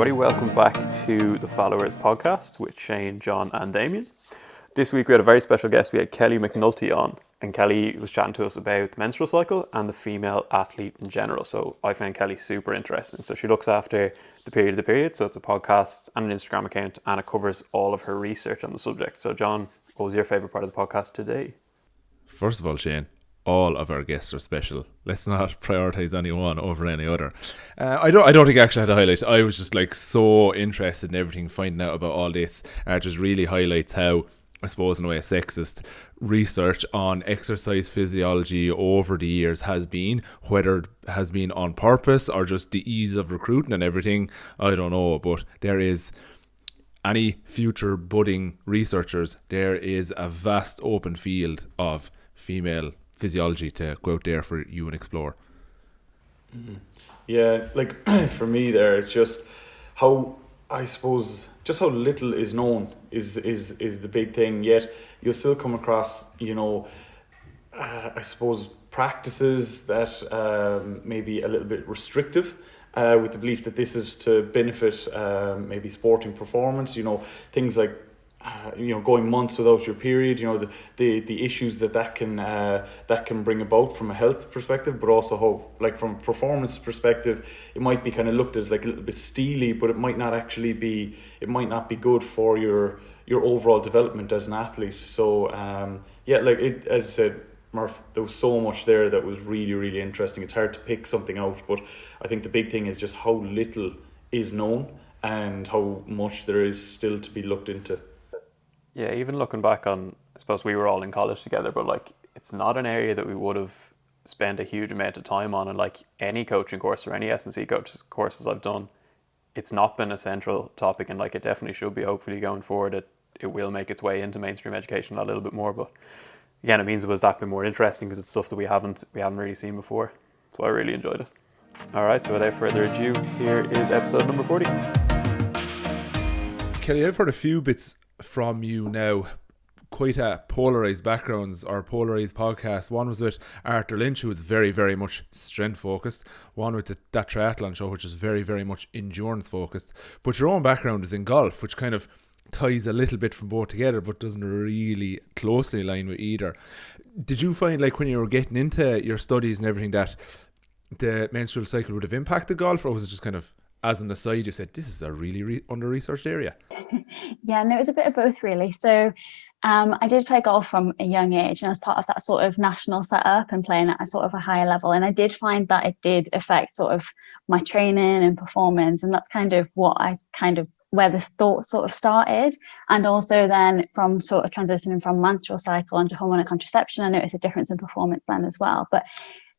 everybody. Welcome back to the Followers podcast with Shane, John, and Damien. This week we had a very special guest. We had Kelly McNulty on, and Kelly was chatting to us about the menstrual cycle and the female athlete in general. So I found Kelly super interesting. So she looks after the period of the period. So it's a podcast and an Instagram account, and it covers all of her research on the subject. So John, what was your favourite part of the podcast today? First of all, Shane, all of our guests are special. Let's not prioritise any one over any other. I don't think I actually had a highlight. I was just like so interested in everything, finding out about all this. It just really highlights how, I suppose in a way, sexist research on exercise physiology over the years has been, whether it has been on purpose or just the ease of recruiting and everything, I don't know. But there is, any future budding researchers, there is a vast open field of female physiology to go out there for you and explore. Yeah, like for me there, it's just how, I suppose, just how little is known is the big thing. Yet you'll still come across, I suppose, practices that may be a little bit restrictive, with the belief that this is to benefit maybe sporting performance. Things like going months without your period, the issues that can bring about from a health perspective, but also how, like, from a performance perspective, it might be kind of looked as like a little bit steely, but it might not be good for your overall development as an athlete. So as I said, Murph, there was so much there that was really, really interesting. It's hard to pick something out, but I think the big thing is just how little is known and how much there is still to be looked into. Yeah, even looking back on, I suppose we were all in college together, but like it's not an area that we would have spent a huge amount of time on. And like any coaching course or any S&C courses I've done, it's not been a central topic, and like it definitely should be. Hopefully going forward, it will make its way into mainstream education a little bit more. But again, it means it was that bit more interesting because it's stuff that we haven't really seen before. So I really enjoyed it. All right, so without further ado, here is episode number 40. Kelly, I've heard a few bits from you now, quite a polarised backgrounds or polarised podcast. One was with Arthur Lynch, who was very, very much strength focused. One with that triathlon show, which is very, very much endurance focused. But your own background is in golf, which kind of ties a little bit from both together, but doesn't really closely align with either. Did you find, like, when you were getting into your studies and everything, that the menstrual cycle would have impacted golf, or was it just kind of, as an aside, you said, this is a really under-researched area? Yeah, no, it was a bit of both, really. So I did play golf from a young age, and I was part of that sort of national setup and playing at a sort of a higher level. And I did find that it did affect sort of my training and performance. And that's kind of where the thought sort of started. And also then from sort of transitioning from menstrual cycle onto hormonal contraception, I noticed a difference in performance then as well. But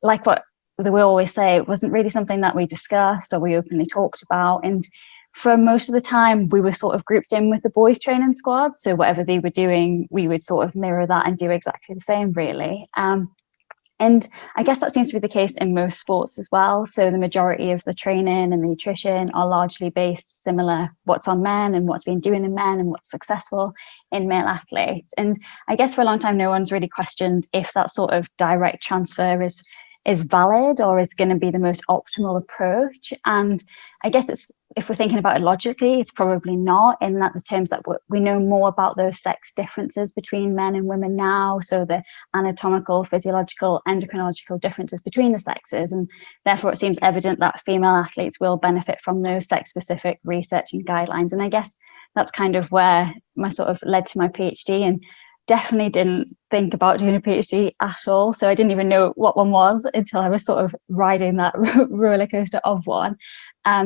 like what we always say, it wasn't really something that we discussed or we openly talked about. And for most of the time, we were sort of grouped in with the boys training squad. So whatever they were doing, we would sort of mirror that and do exactly the same, really. And I guess that seems to be the case in most sports as well. So the majority of the training and the nutrition are largely based similar, what's on men and what's been doing in men and what's successful in male athletes. And I guess for a long time, no one's really questioned if that sort of direct transfer is valid or is going to be the most optimal approach. And I guess if we're thinking about it logically, it's probably not, in that the terms that we know more about those sex differences between men and women now. So the anatomical, physiological, endocrinological differences between the sexes. And therefore it seems evident that female athletes will benefit from those sex-specific research and guidelines. And I guess that's kind of where my sort of led to my PhD, and definitely didn't think about doing a PhD at all. So I didn't even know what one was until I was sort of riding that roller coaster of one.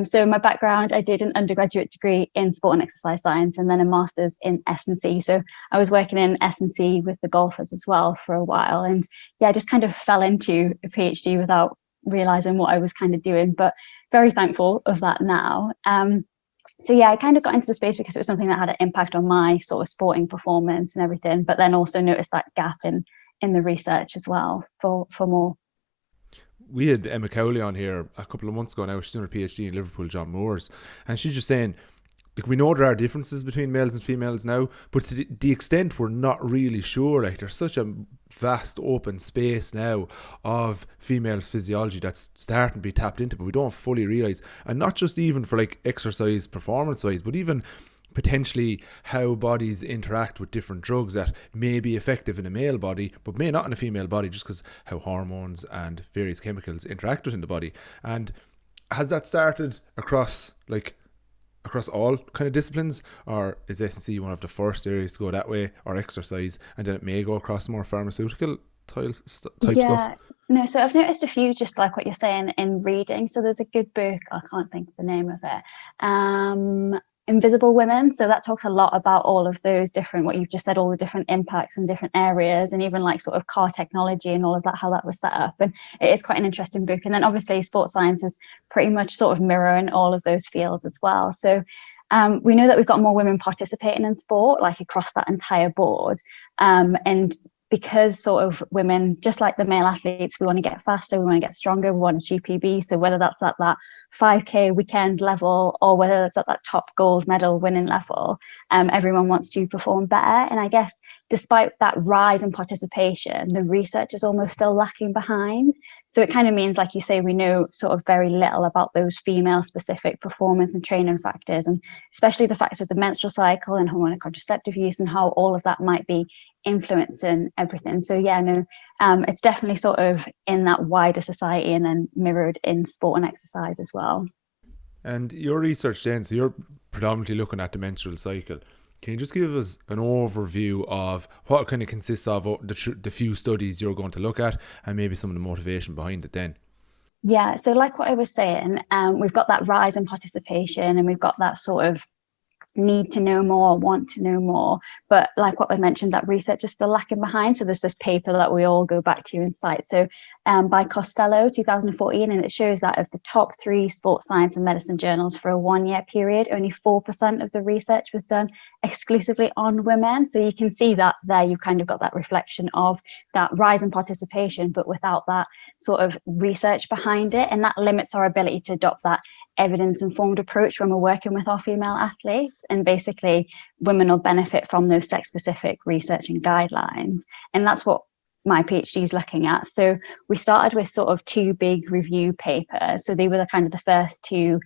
So my background, I did an undergraduate degree in sport and exercise science and then a master's in S&C. So I was working in S&C with the golfers as well for a while. And yeah, I just kind of fell into a PhD without realizing what I was kind of doing, but very thankful of that now. So yeah, I kind of got into the space because it was something that had an impact on my sort of sporting performance and everything, but then also noticed that gap in the research as well for more. We had Emma Cowley on here a couple of months ago now. She's doing her PhD in Liverpool, John Moores, and she's just saying like we know there are differences between males and females now, but to the extent we're not really sure. Like there's such a vast open space now of females' physiology that's starting to be tapped into, but we don't fully realize. And not just even for like exercise performance wise, but even potentially how bodies interact with different drugs that may be effective in a male body but may not in a female body, just because how hormones and various chemicals interact within the body. And has that started across all kind of disciplines, or is S&C one of the first areas to go that way, or exercise, and then it may go across more pharmaceutical type stuff? No, so I've noticed a few, just like what you're saying, in reading. So there's a good book, I can't think of the name of it, Invisible Women. So that talks a lot about all of those different, what you've just said, all the different impacts in different areas, and even like sort of car technology and all of that, how that was set up. And it is quite an interesting book. And then obviously sports science is pretty much sort of mirroring all of those fields as well. So we know that we've got more women participating in sport, like across that entire board. And because sort of women, just like the male athletes, we want to get faster, we want to get stronger, we want to achieve PB. So whether that's at that 5K weekend level or whether it's at that top gold medal winning level, everyone wants to perform better. And I guess despite that rise in participation, the research is almost still lacking behind. So it kind of means, like you say, we know sort of very little about those female specific performance and training factors, and especially the factors of the menstrual cycle and hormonal contraceptive use and how all of that might be influencing everything. So yeah, no, it's definitely sort of in that wider society and then mirrored in sport and exercise as well. And your research then, so you're predominantly looking at the menstrual cycle. Can you just give us an overview of what it kind of consists of, the few studies you're going to look at, and maybe some of the motivation behind it then? Yeah, so like what I was saying, we've got that rise in participation and we've got that sort of need to know more, want to know more. But like what I mentioned, that research is still lacking behind. So there's this paper that we all go back to in cite. So by Costello, 2014, and it shows that of the top 3 sports science and medicine journals for a 1-year period, only 4% of the research was done exclusively on women. So you can see that there you kind of got that reflection of that rise in participation, but without that sort of research behind it. And that limits our ability to adopt that evidence-informed approach when we're working with our female athletes. And basically women will benefit from those sex-specific research and guidelines, and that's what my PhD is looking at. So we started with sort of 2 big review papers. So they were the kind of the first 2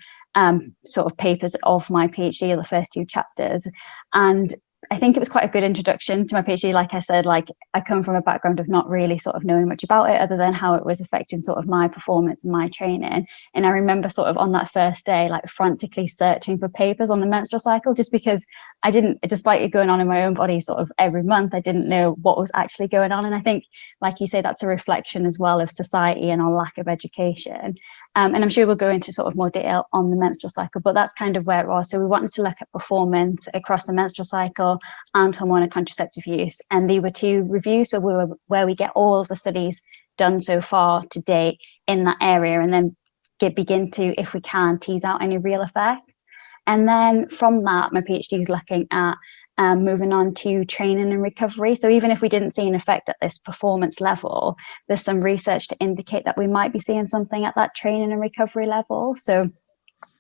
sort of papers of my PhD, or the first 2 chapters. And I think it was quite a good introduction to my PhD. Like I said, like I come from a background of not really sort of knowing much about it other than how it was affecting sort of my performance and my training. And I remember sort of on that first day, like frantically searching for papers on the menstrual cycle, just because I didn't, despite it going on in my own body sort of every month, I didn't know what was actually going on. And I think, like you say, that's a reflection as well of society and our lack of education. And I'm sure we'll go into sort of more detail on the menstrual cycle, but that's kind of where it was. So we wanted to look at performance across the menstrual cycle and hormonal contraceptive use. And they were 2 reviews, so where we get all of the studies done so far to date in that area, and then begin to, if we can, tease out any real effects. And then from that, my PhD is looking at moving on to training and recovery. So even if we didn't see an effect at this performance level, there's some research to indicate that we might be seeing something at that training and recovery level. So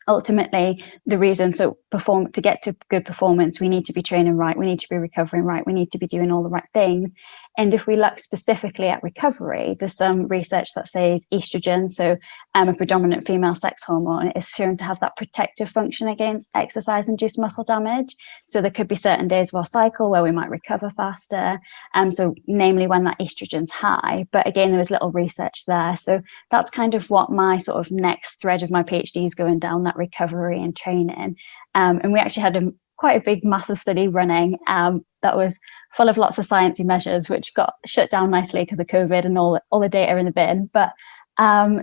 ultimately the reason, so to get to good performance, we need to be training right, we need to be recovering right, we need to be doing all the right things. And if we look specifically at recovery, there's some research that says estrogen, so a predominant female sex hormone, is shown to have that protective function against exercise-induced muscle damage. So there could be certain days of our cycle where we might recover faster, so namely when that estrogen's high. But again, there was little research there. So that's kind of what my sort of next thread of my PhD is going down, that recovery and training. And we actually had quite a big, massive study running that was full of lots of sciencey measures, which got shut down nicely because of COVID and all the data in the bin. But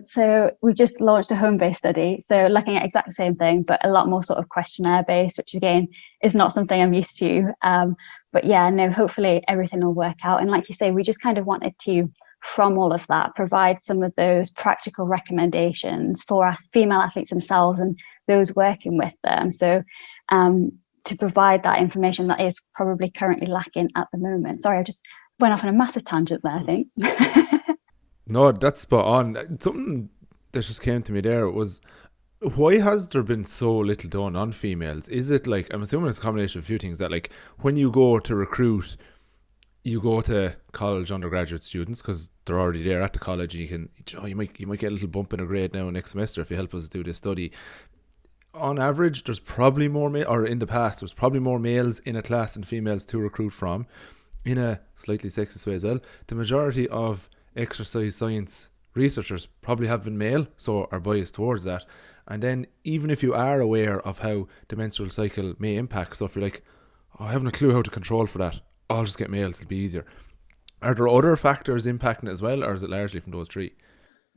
so we've just launched a home-based study, so looking at exactly the same thing, but a lot more sort of questionnaire-based, which again is not something I'm used to. But yeah, no, hopefully everything will work out. And like you say, we just kind of wanted to, from all of that, provide some of those practical recommendations for our female athletes themselves and those working with them. So to provide that information that is probably currently lacking at the moment. Sorry, I just went off on a massive tangent there, I think. No, that's spot on. Something that just came to me there was, Why has there been so little done on females? Is it like, I'm assuming it's a combination of a few things, that like when you go to recruit, you go to college undergraduate students because they're already there at the college, and you might get a little bump in a grade now next semester if you help us do this study. On average, there's probably more or in the past, there's probably more males in a class than females to recruit from, in a slightly sexist way as well. The majority of exercise science researchers probably have been male, so are biased towards that. And then even if you are aware of how the menstrual cycle may impact stuff, you're like, oh, I haven't a clue how to control for that. I'll just get males, it'll be easier. Are there other factors impacting it as well, or is it largely from those three?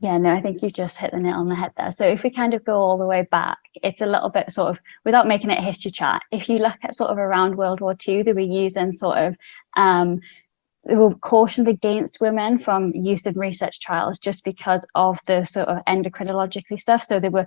Yeah, no, I think you just hit the nail on the head there. So if we kind of go all the way back, it's a little bit sort of, without making it a history chat, if you look at sort of around World War II, they were using sort of they were cautioned against women from use in research trials just because of the sort of endocrinologically stuff. So they were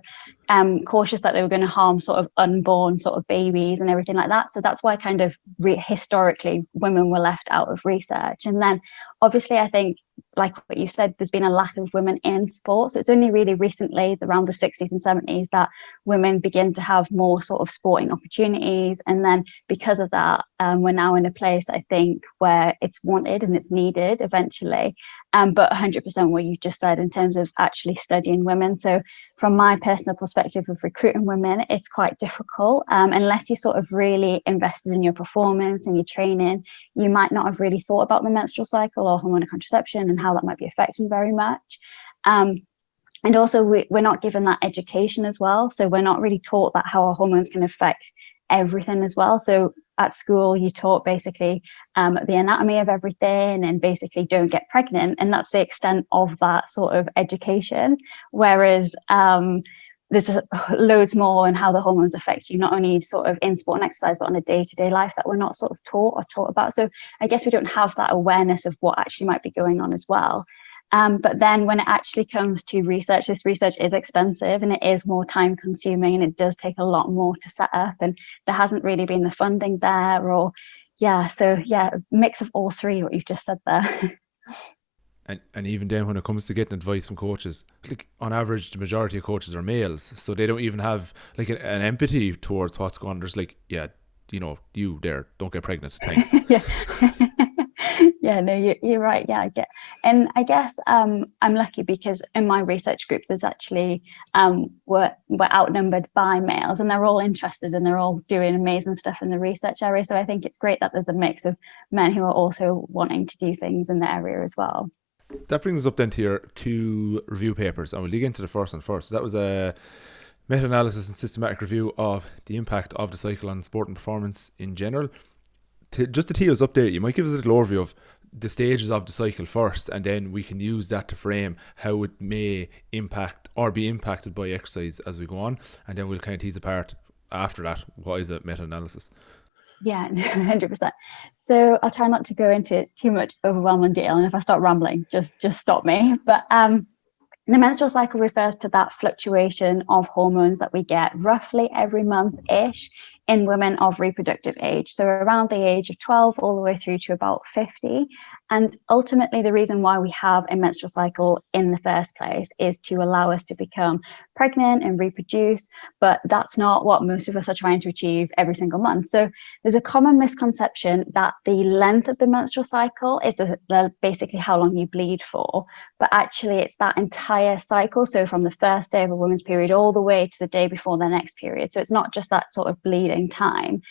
cautious that they were going to harm sort of unborn sort of babies and everything like that. So that's why kind of historically women were left out of research. And then obviously I think, like what you said, there's been a lack of women in sports. So it's only really recently, around the 60s and 70s, that women begin to have more sort of sporting opportunities. And then because of that, we're now in a place, I think, where it's wanted and it's needed eventually. But 100% what you just said in terms of actually studying women. So from my personal perspective of recruiting women, it's quite difficult unless you sort of really invested in your performance and your training. You might not have really thought about the menstrual cycle or hormonal contraception and how that might be affecting very much. And also we're not given that education as well. So we're not really taught that how our hormones can affect everything as well. So at school, you taught basically the anatomy of everything and basically don't get pregnant. And that's the extent of that sort of education. Whereas there's loads more in how the hormones affect you, not only sort of in sport and exercise, but on a day-to-day life that we're not sort of taught or taught about. So I guess we don't have that awareness of what actually might be going on as well. But then when it actually comes to research, this research is expensive and it is more time consuming and it does take a lot more to set up, and there hasn't really been the funding there, or a mix of all three, what you've just said there. And even then, when it comes to getting advice from coaches, like on average, the majority of coaches are males, so they don't even have like an empathy towards what's going on. There's like, yeah, you there, don't get pregnant, thanks. Yeah. Yeah, no, you're right. Yeah, and I guess I'm lucky because in my research group there's actually we're outnumbered by males, and they're all interested and they're all doing amazing stuff in the research area. So I think it's great that there's a mix of men who are also wanting to do things in the area as well. That brings us up then to your two review papers, and we'll dig into the first one first. So that was a meta-analysis and systematic review of the impact of the cycle on sport and performance in general. Just to tee us up there, you might give us a little overview of the stages of the cycle first, and then we can use that to frame how it may impact or be impacted by exercise as we go on, and then we'll kind of tease apart after that what is a meta-analysis. Yeah, 100%. So I'll try not to go into too much overwhelming detail, and if I start rambling, just stop me. But the menstrual cycle refers to that fluctuation of hormones that we get roughly every month-ish in women of reproductive age. So around the age of 12 all the way through to about 50. And ultimately, the reason why we have a menstrual cycle in the first place is to allow us to become pregnant and reproduce. But that's not what most of us are trying to achieve every single month. So there's a common misconception that the length of the menstrual cycle is basically how long you bleed for. But actually, it's that entire cycle. So from the first day of a woman's period all the way to the day before their next period. So it's not just that sort of bleeding time.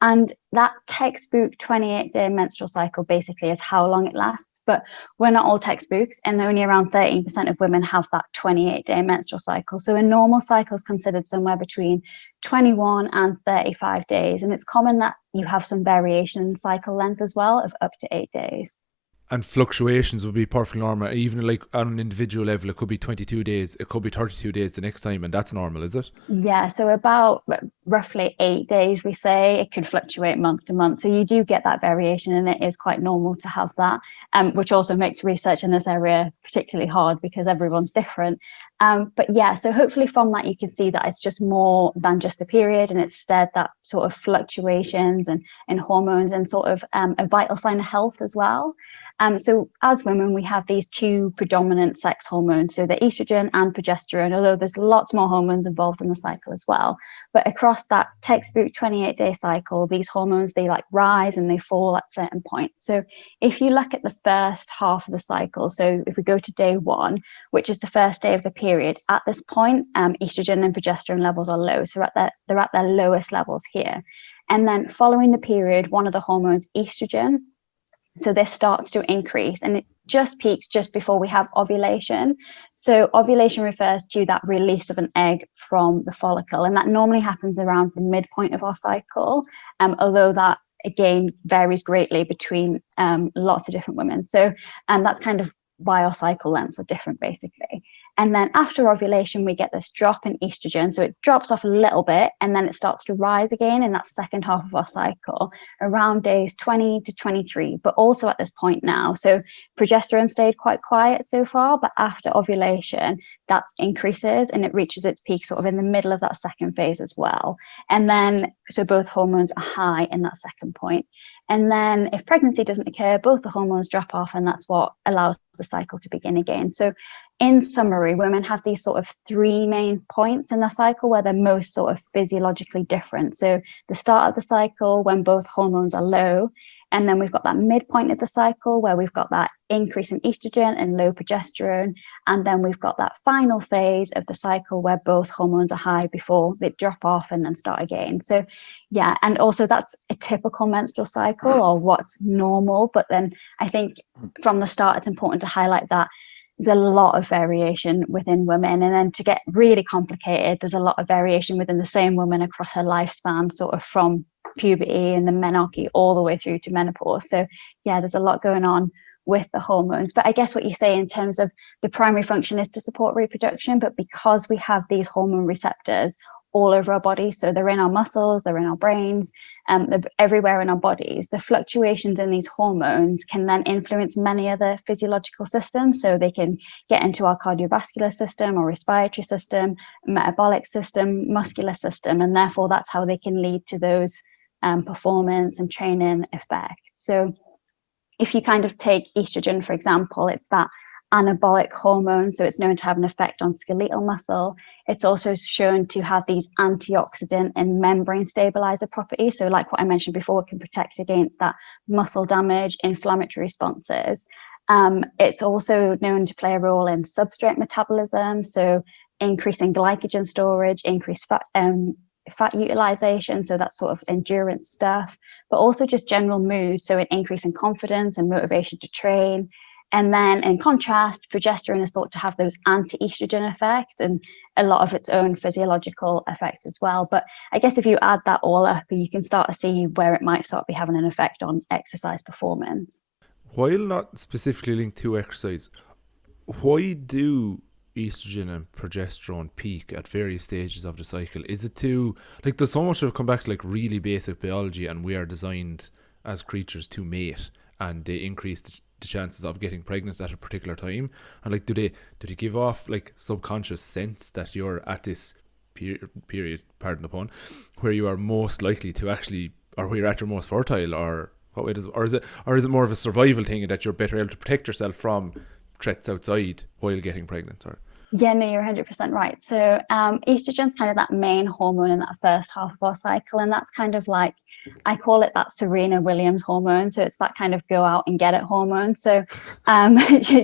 And that textbook 28-day menstrual cycle basically is how long it lasts. But we're not all textbooks, and only around 13% of women have that 28-day menstrual cycle. So a normal cycle is considered somewhere between 21 and 35 days. And it's common that you have some variation in cycle length as well of up to 8 days. And fluctuations would be perfectly normal. Even like on an individual level, it could be 22 days, it could be 32 days the next time, and that's normal, is it? Yeah, so about roughly 8 days, we say. It could fluctuate month to month. So you do get that variation, and it is quite normal to have that, which also makes research in this area particularly hard because everyone's different. But yeah, so hopefully from that you can see that it's just more than just a period, and it's instead that sort of fluctuations and hormones, and sort of a vital sign of health as well. So as women, we have these two predominant sex hormones, so the estrogen and progesterone, although there's lots more hormones involved in the cycle as well. But across that textbook 28-day cycle, these hormones, they like rise and they fall at certain points. So if you look at the first half of the cycle, so if we go to day 1, which is the first day of the period, at this point, estrogen and progesterone levels are low. So they're at their lowest levels here. And then following the period, one of the hormones, estrogen, so this starts to increase, and it just peaks just before we have ovulation. So ovulation refers to that release of an egg from the follicle, and that normally happens around the midpoint of our cycle, although that again varies greatly between lots of different women. So that's kind of why our cycle lengths are different, basically. And then after ovulation, we get this drop in estrogen. So it drops off a little bit, and then it starts to rise again in that second half of our cycle around days 20 to 23, but also at this point now. So progesterone stayed quite quiet so far, but after ovulation, that increases and it reaches its peak sort of in the middle of that second phase as well. And then, so both hormones are high in that second point. And then if pregnancy doesn't occur, both the hormones drop off, and that's what allows the cycle to begin again. So in summary, women have these sort of 3 main points in the cycle where they're most sort of physiologically different. So the start of the cycle when both hormones are low, and then we've got that midpoint of the cycle where we've got that increase in estrogen and low progesterone. And then we've got that final phase of the cycle where both hormones are high before they drop off and then start again. So yeah, and also that's a typical menstrual cycle, or what's normal. But then I think from the start, it's important to highlight that there's a lot of variation within women. And then to get really complicated, there's a lot of variation within the same woman across her lifespan, sort of from puberty and the menarche all the way through to menopause. So yeah, there's a lot going on with the hormones. But I guess what you say in terms of the primary function is to support reproduction, but because we have these hormone receptors all over our bodies, so they're in our muscles, they're in our brains, they're everywhere in our bodies, the fluctuations in these hormones can then influence many other physiological systems. So they can get into our cardiovascular system or respiratory system, metabolic system, muscular system, and therefore that's how they can lead to those performance and training effects. So if you kind of take estrogen, for example, it's that anabolic hormone, so it's known to have an effect on skeletal muscle. It's also shown to have these antioxidant and membrane stabilizer properties. So like what I mentioned before, it can protect against that muscle damage, inflammatory responses. It's also known to play a role in substrate metabolism, so increasing glycogen storage, increased fat utilization, so that's sort of endurance stuff, but also just general mood, so an increase in confidence and motivation to train. And then in contrast, progesterone is thought to have those anti-estrogen effects and a lot of its own physiological effects as well. But I guess if you add that all up, you can start to see where it might start to be having an effect on exercise performance. While not specifically linked to exercise, why do estrogen and progesterone peak at various stages of the cycle? Is it to, like, does so much of it come back to like really basic biology, and we are designed as creatures to mate, and they increase the chances of getting pregnant at a particular time? And like, do they give off like subconscious sense that you're at this period, pardon the pun, where you are most likely to actually, or where you're at your most fertile, or what way does, or is it more of a survival thing that you're better able to protect yourself from threats outside while getting pregnant? Or yeah, no, you're 100% right. So estrogen's kind of that main hormone in that first half of our cycle, and that's kind of like, I call it that Serena Williams hormone. So it's that kind of go out and get it hormone. So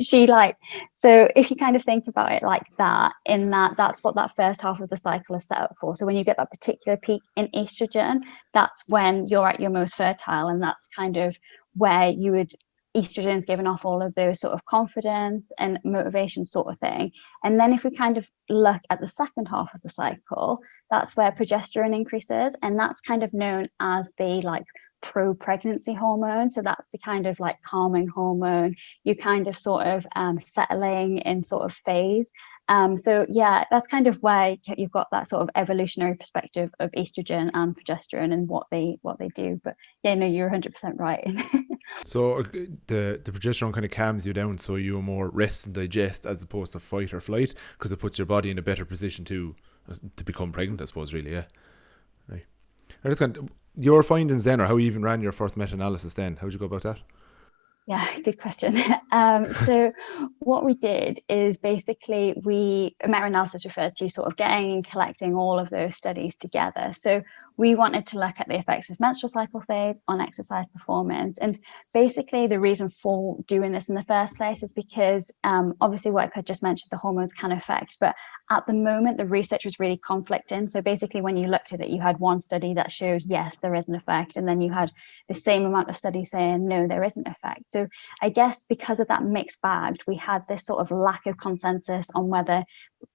she like, so if you kind of think about it like that, in that, that's what that first half of the cycle is set up for. So when you get that particular peak in estrogen, that's when you're at your most fertile, and that's kind of where you would, estrogen is giving off all of those sort of confidence and motivation sort of thing. And then if we kind of look at the second half of the cycle, that's where progesterone increases, and that's kind of known as the like pro-pregnancy hormone. So that's the kind of like calming hormone. You kind of sort of settling in sort of phase. So yeah, that's kind of why you've got that sort of evolutionary perspective of estrogen and progesterone and what they do. But yeah, no, you're 100% right. So the progesterone kind of calms you down, so you're more rest and digest as opposed to fight or flight, because it puts your body in a better position to become pregnant, I suppose. Really, yeah. Right. I just your findings then, or how you even ran your first meta-analysis then. How'd you go about that? Yeah, good question. So what we did is basically meta-analysis refers to sort of getting and collecting all of those studies together. So we wanted to look at the effects of menstrual cycle phase on exercise performance. And basically the reason for doing this in the first place is because obviously what I just mentioned, the hormones can affect, but at the moment the research was really conflicting. So basically when you looked at it, you had one study that showed, yes, there is an effect. And then you had the same amount of studies saying, no, there isn't an effect. So I guess because of that mixed bag, we had this sort of lack of consensus on whether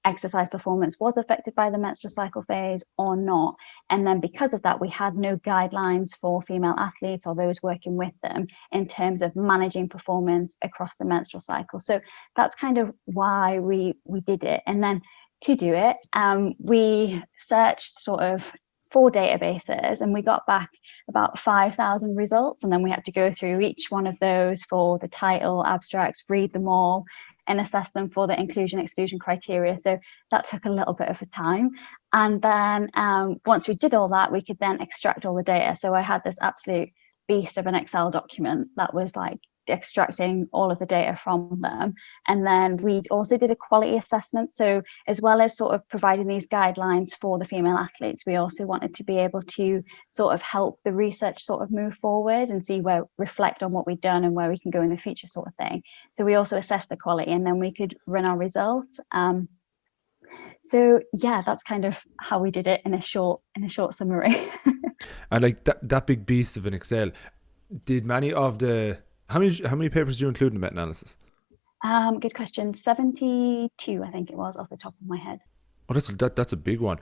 exercise performance was affected by the menstrual cycle phase or not. And then because of that, we had no guidelines for female athletes or those working with them in terms of managing performance across the menstrual cycle. So that's kind of why we did it. And then to do it, we searched sort of 4 databases and we got back about 5,000 results. And then we had to go through each one of those for the title, abstracts, read them all, and assess them for the inclusion exclusion criteria. So that took a little bit of a time. And then once we did all that, we could then extract all the data. So I had this absolute beast of an Excel document that was like extracting all of the data from them. And then we also did a quality assessment. So as well as sort of providing these guidelines for the female athletes, we also wanted to be able to sort of help the research sort of move forward and see where, reflect on what we've done and where we can go in the future sort of thing. So we also assessed the quality and then we could run our results. So yeah, that's kind of how we did it in a short summary. And like that big beast of an Excel, did many of the how many papers do you include in the meta-analysis? Good question. 72, I think it was, off the top of my head. Oh, that's a big one.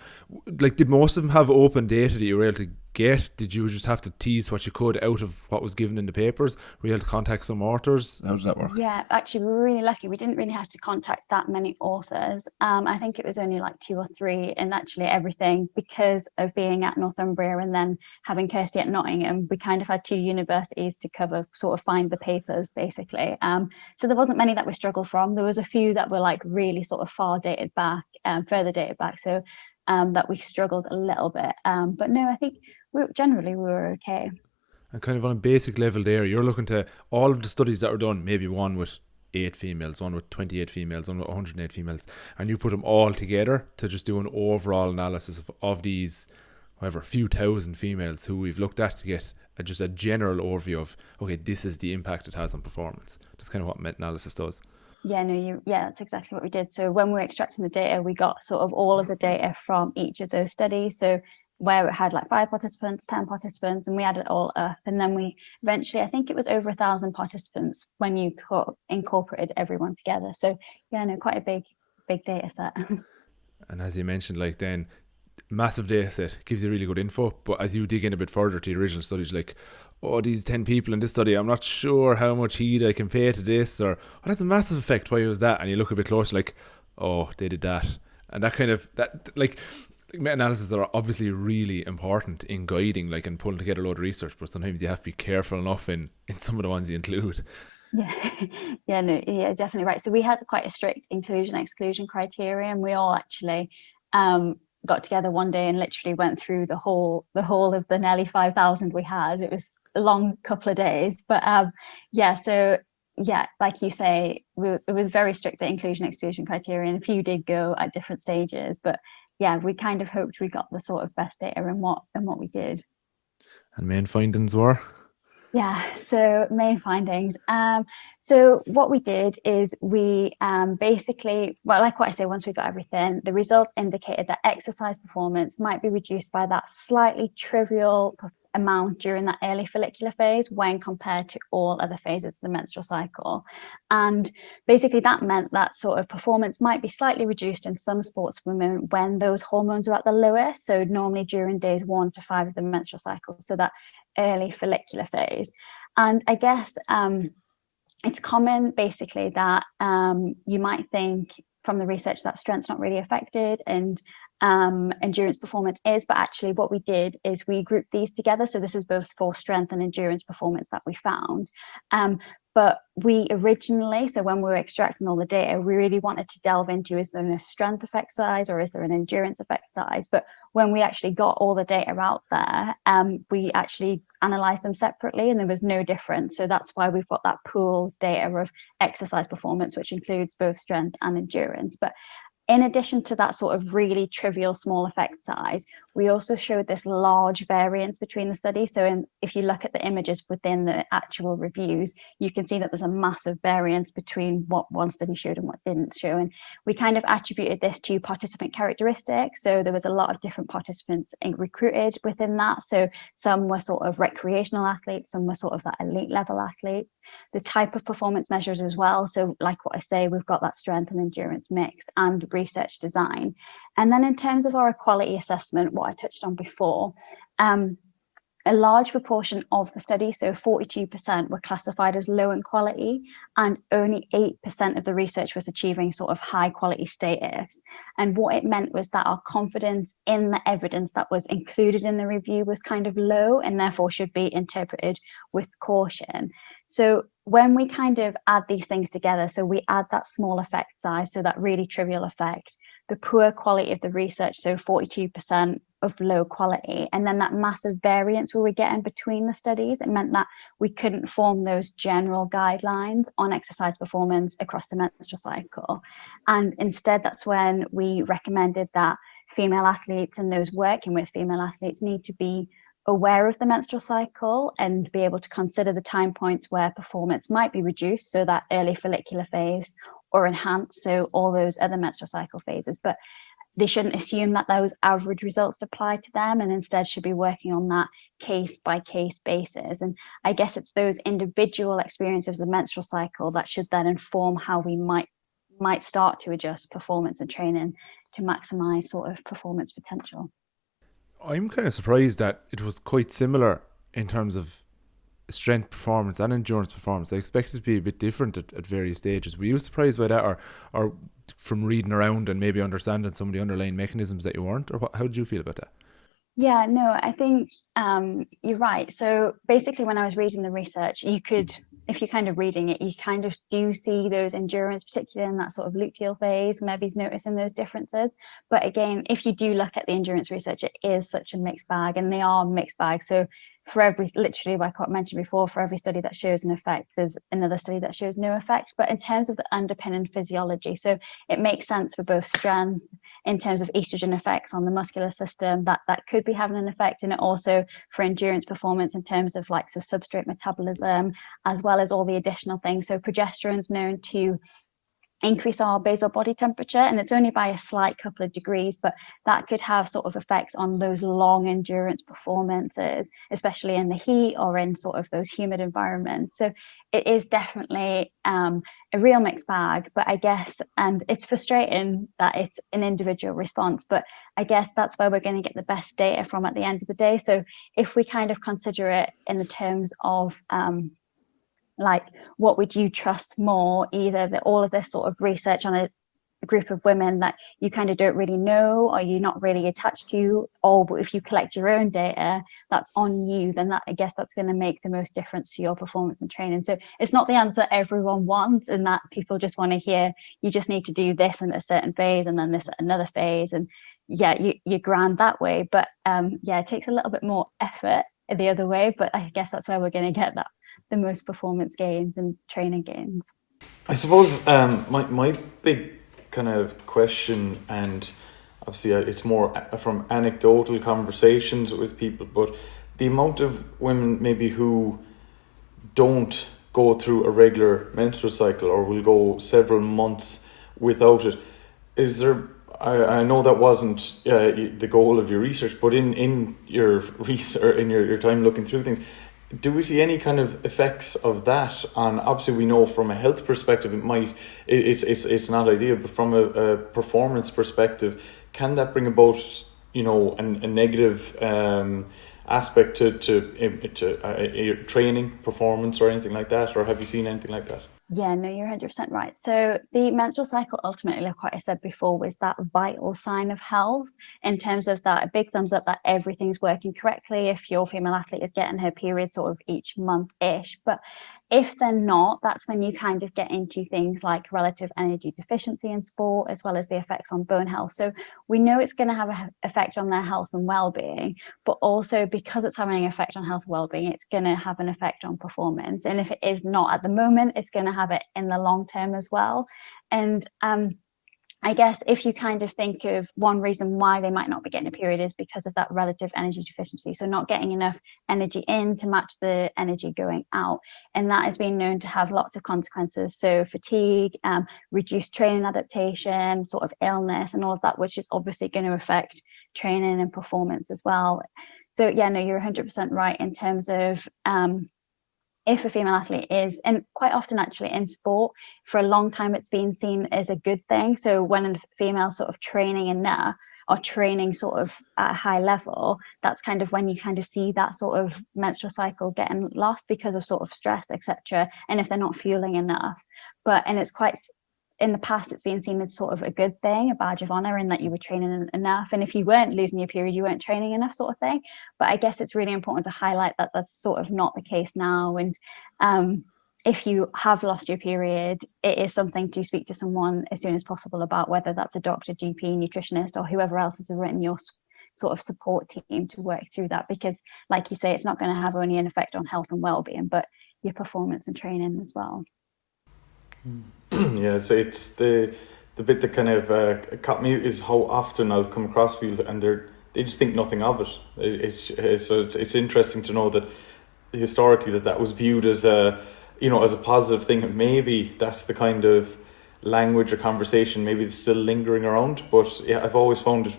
Like, did most of them have open data that you were able to get? Did you just have to tease what you could out of what was given in the papers? Were you able to contact some authors? How does that work? Yeah, actually, we were really lucky. We didn't really have to contact that many authors. I think it was only like 2 or 3, and actually everything, because of being at Northumbria and then having Kirsty at Nottingham, we kind of had 2 universities to cover, sort of find the papers, basically. So there wasn't many that we struggled from. There was a few that were like really sort of far dated back, further dated back, so that we struggled a little bit. But no, I think we were okay. And kind of on a basic level there, you're looking to all of the studies that were done, maybe one with 8 females, one with 28 females, one with 108 females, and you put them all together to just do an overall analysis of these, however, few thousand females who we've looked at to get just a general overview of, okay, this is the impact it has on performance. That's kind of what meta-analysis does. Yeah, no, that's exactly what we did. So when we were extracting the data, we got sort of all of the data from each of those studies. So where it had like 5 participants, 10 participants, and we added it all up. And then we eventually, I think it was over 1,000 participants when you incorporated everyone together. So yeah, no, quite a big data set. And as you mentioned, like then, massive data set gives you really good info. But as you dig in a bit further to the original studies, like, oh, these 10 people in this study, I'm not sure how much heed I can pay to this, or, oh, that's a massive effect. Why was that? And you look a bit closer, like, oh, they did that. And that kind of, that, like, meta-analysis are obviously really important in guiding, like, and pulling together a load of research, but sometimes you have to be careful enough in some of the ones you include. Yeah, yeah, definitely right. So we had quite a strict inclusion exclusion criteria, and we all actually got together one day and literally went through the whole of the nearly 5,000 we had. It was a long couple of days, but yeah, so yeah, like you say, it was very strict, the inclusion exclusion criteria, and a few did go at different stages, but yeah, we kind of hoped we got the sort of best data in what we did. And main findings were? Yeah, so main findings. So what we did is we basically, well, like what I say, once we got everything, the results indicated that exercise performance might be reduced by that slightly trivial amount during that early follicular phase when compared to all other phases of the menstrual cycle. And basically that meant that sort of performance might be slightly reduced in some sportswomen when those hormones are at the lowest, so normally during days 1 to 5 of the menstrual cycle. So that early follicular phase. And I guess it's common basically that you might think from the research that strength's not really affected and endurance performance is, but actually what we did is we grouped these together. So this is both for strength and endurance performance that we found. But we originally, so when we were extracting all the data, we really wanted to delve into, is there a strength effect size or is there an endurance effect size? But when we actually got all the data out there, we actually analysed them separately and there was no difference. So that's why we've got that pool data of exercise performance, which includes both strength and endurance. But in addition to that sort of really trivial small effect size, we also showed this large variance between the studies. So if you look at the images within the actual reviews, you can see that there's a massive variance between what one study showed and what didn't show. And we kind of attributed this to participant characteristics. So there was a lot of different participants recruited within that. So some were sort of recreational athletes, some were sort of that elite level athletes, the type of performance measures as well. So like what I say, we've got that strength and endurance mix and research design. And then in terms of our equality assessment, what I touched on before, a large proportion of the study, so 42%, were classified as low in quality, and only 8% of the research was achieving sort of high quality status. And what it meant was that our confidence in the evidence that was included in the review was kind of low and therefore should be interpreted with caution. So when we kind of add these things together, so we add that small effect size, so that really trivial effect, the poor quality of the research, so 42% of low quality, and then that massive variance we were getting between the studies, it meant that we couldn't form those general guidelines on exercise performance across the menstrual cycle. And instead, that's when we recommended that female athletes and those working with female athletes need to be aware of the menstrual cycle and be able to consider the time points where performance might be reduced, so that early follicular phase, or enhanced, so all those other menstrual cycle phases. But they shouldn't assume that those average results apply to them, and instead should be working on that case by case basis. And I guess it's those individual experiences of the menstrual cycle that should then inform how we might start to adjust performance and training to maximize sort of performance potential. I'm kind of surprised that it was quite similar in terms of strength performance and endurance performance. I expected it to be a bit different at various stages. Were you surprised by that, or from reading around and maybe understanding some of the underlying mechanisms that you weren't, or how did you feel about that? Yeah, no, I think you're right. So basically, when I was reading the research, you could, if you're kind of reading it, you kind of do see those endurance, particularly in that sort of luteal phase, maybe noticing those differences. But again, if you do look at the endurance research, it is such a mixed bag, and they are mixed bags. So for every, literally, like what I mentioned before, for every study that shows an effect, there's another study that shows no effect. But in terms of the underpinning physiology, so it makes sense for both strength, in terms of estrogen effects on the muscular system, that could be having an effect, and it also for endurance performance in terms of like so substrate metabolism, as well as all the additional things. So progesterone's known to increase our basal body temperature, and it's only by a slight couple of degrees, but that could have sort of effects on those long endurance performances, especially in the heat or in sort of those humid environments. So it is definitely a real mixed bag, but I guess, and it's frustrating that it's an individual response, but I guess that's where we're going to get the best data from at the end of the day. So if we kind of consider it in the terms of like, what would you trust more, either all of this sort of research on a group of women that you kind of don't really know or you're not really attached to, or if you collect your own data that's on you, then that, I guess that's going to make the most difference to your performance and training. So it's not the answer everyone wants, and that people just want to hear you just need to do this in a certain phase and then this at another phase, and yeah, you're grand that way. But yeah, it takes a little bit more effort the other way, but I guess that's where we're going to get that the most performance gains and training gains. I suppose my big kind of question, and obviously it's more from anecdotal conversations with people, but the amount of women maybe who don't go through a regular menstrual cycle or will go several months without it, is there, I know that wasn't the goal of your research, but in your research, in your time looking through things, do we see any kind of effects of that on, obviously we know from a health perspective it's not ideal, but from a performance perspective, can that bring about, you know, a negative aspect to your training, performance, or anything like that? Or have you seen anything like that? Yeah, no, you're 100% right. So the menstrual cycle ultimately, like what I said before, was that vital sign of health in terms of that a big thumbs up that everything's working correctly if your female athlete is getting her period sort of each month-ish. But if they're not, that's when you kind of get into things like relative energy deficiency in sport, as well as the effects on bone health. So we know it's going to have an effect on their health and well-being, but also because it's having an effect on health and well-being, it's going to have an effect on performance. And if it is not at the moment, it's going to have it in the long term as well. And I guess if you kind of think of one reason why they might not be getting a period is because of that relative energy deficiency. So not getting enough energy in to match the energy going out. And that has been known to have lots of consequences. So fatigue, reduced training adaptation, sort of illness and all of that, which is obviously going to affect training and performance as well. So yeah, no, you're 100% right in terms of if a female athlete is, and quite often actually in sport, for a long time it's been seen as a good thing. So when a female sort of training enough or training sort of at a high level, that's kind of when you kind of see that sort of menstrual cycle getting lost because of sort of stress, etc. And if they're not fueling enough. And it's quite, in the past it's been seen as sort of a good thing, a badge of honor, in that you were training enough, and if you weren't losing your period, you weren't training enough, sort of thing. But I guess it's really important to highlight that that's sort of not the case now. And if you have lost your period, it is something to speak to someone as soon as possible about, whether that's a doctor, GP, nutritionist, or whoever else has written your sort of support team to work through that. Because like you say, it's not going to have only an effect on health and well-being, but your performance and training as well. Yeah, so it's the bit that kind of caught me is how often I'll come across people and they just think nothing of it. It's interesting to know that historically that was viewed as a as a positive thing. And maybe that's the kind of language or conversation maybe that's still lingering around. But yeah, I've always found it,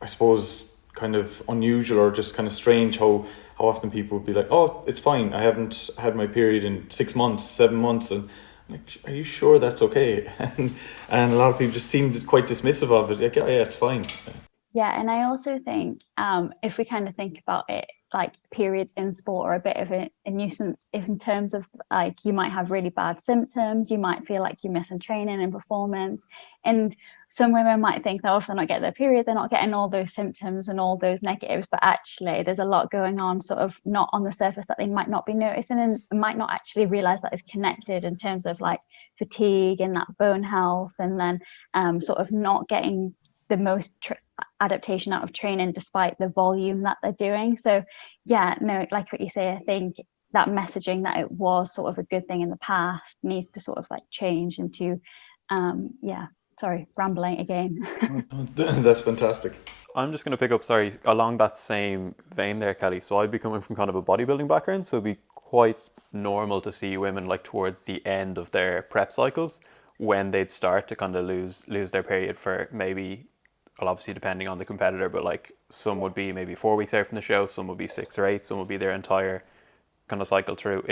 I suppose, kind of unusual or just kind of strange how often people would be like, oh, it's fine, I haven't had my period in 6 months, 7 months, and like, are you sure that's okay? And a lot of people just seemed quite dismissive of it. Like, yeah, it's fine. Yeah, and I also think if we kind of think about it, like periods in sport are a bit of a nuisance in terms of like you might have really bad symptoms, you might feel like you're missing training and performance, and some women might think that if they're not getting their period, they're not getting all those symptoms and all those negatives, but actually there's a lot going on sort of not on the surface that they might not be noticing and might not actually realize that is connected in terms of like fatigue and that bone health, and then sort of not getting the most adaptation out of training despite the volume that they're doing. So yeah, no, like what you say, I think that messaging that it was sort of a good thing in the past needs to sort of like change into sorry, rambling again. That's fantastic. I'm just going to pick up, sorry, along that same vein there, Kelly. So I'd be coming from kind of a bodybuilding background, so it'd be quite normal to see women like towards the end of their prep cycles when they'd start to kind of lose their period for maybe, well, obviously depending on the competitor, but like some would be maybe 4 weeks out from the show, some would be 6 or 8, some would be their entire kind of cycle through.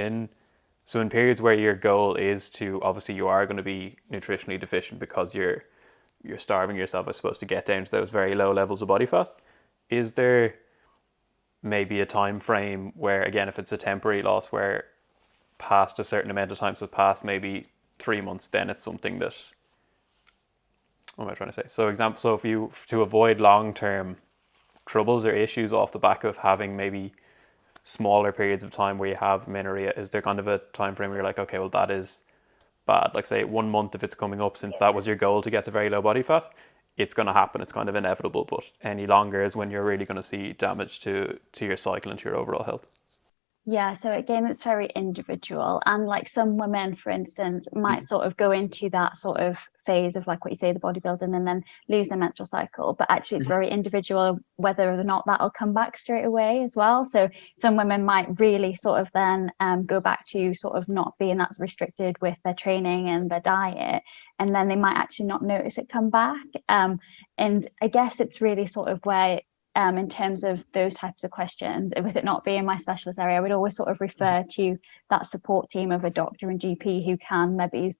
So in periods where your goal is to, obviously you are going to be nutritionally deficient because you're starving yourself, I suppose, to get down to those very low levels of body fat. Is there maybe a time frame where, again, if it's a temporary loss, where past a certain amount of time, so past maybe 3 months, then it's something that, what am I trying to say? So if you, to avoid long-term troubles or issues off the back of having maybe smaller periods of time where you have amenorrhea, is there kind of a time frame where you're like, okay, well, that is bad? Like say 1 month, if it's coming up, since that was your goal to get to very low body fat, it's going to happen, it's kind of inevitable. But any longer is when you're really going to see damage to your cycle and to your overall health. Yeah, so again, it's very individual. And like some women, for instance, might sort of go into that sort of phase of like what you say, the bodybuilding, and then lose their menstrual cycle. But actually, it's very individual whether or not that'll come back straight away as well. So some women might really sort of then go back to sort of not being that restricted with their training and their diet. And then they might actually not notice it come back. And I guess it's really sort of where in terms of those types of questions, with it not being my specialist area, I would always sort of refer to that support team of a doctor and GP who can maybe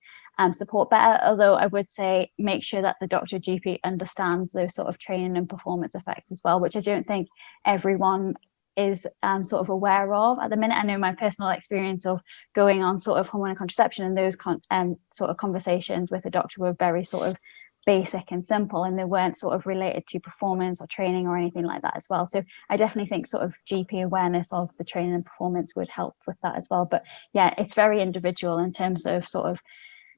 support better. Although I would say make sure that the doctor GP understands those sort of training and performance effects as well, which I don't think everyone is sort of aware of at the minute. I know my personal experience of going on sort of hormonal contraception, and those sort of conversations with a doctor were very sort of basic and simple, and they weren't sort of related to performance or training or anything like that as well. So I definitely think sort of GP awareness of the training and performance would help with that as well. But yeah, it's very individual in terms of sort of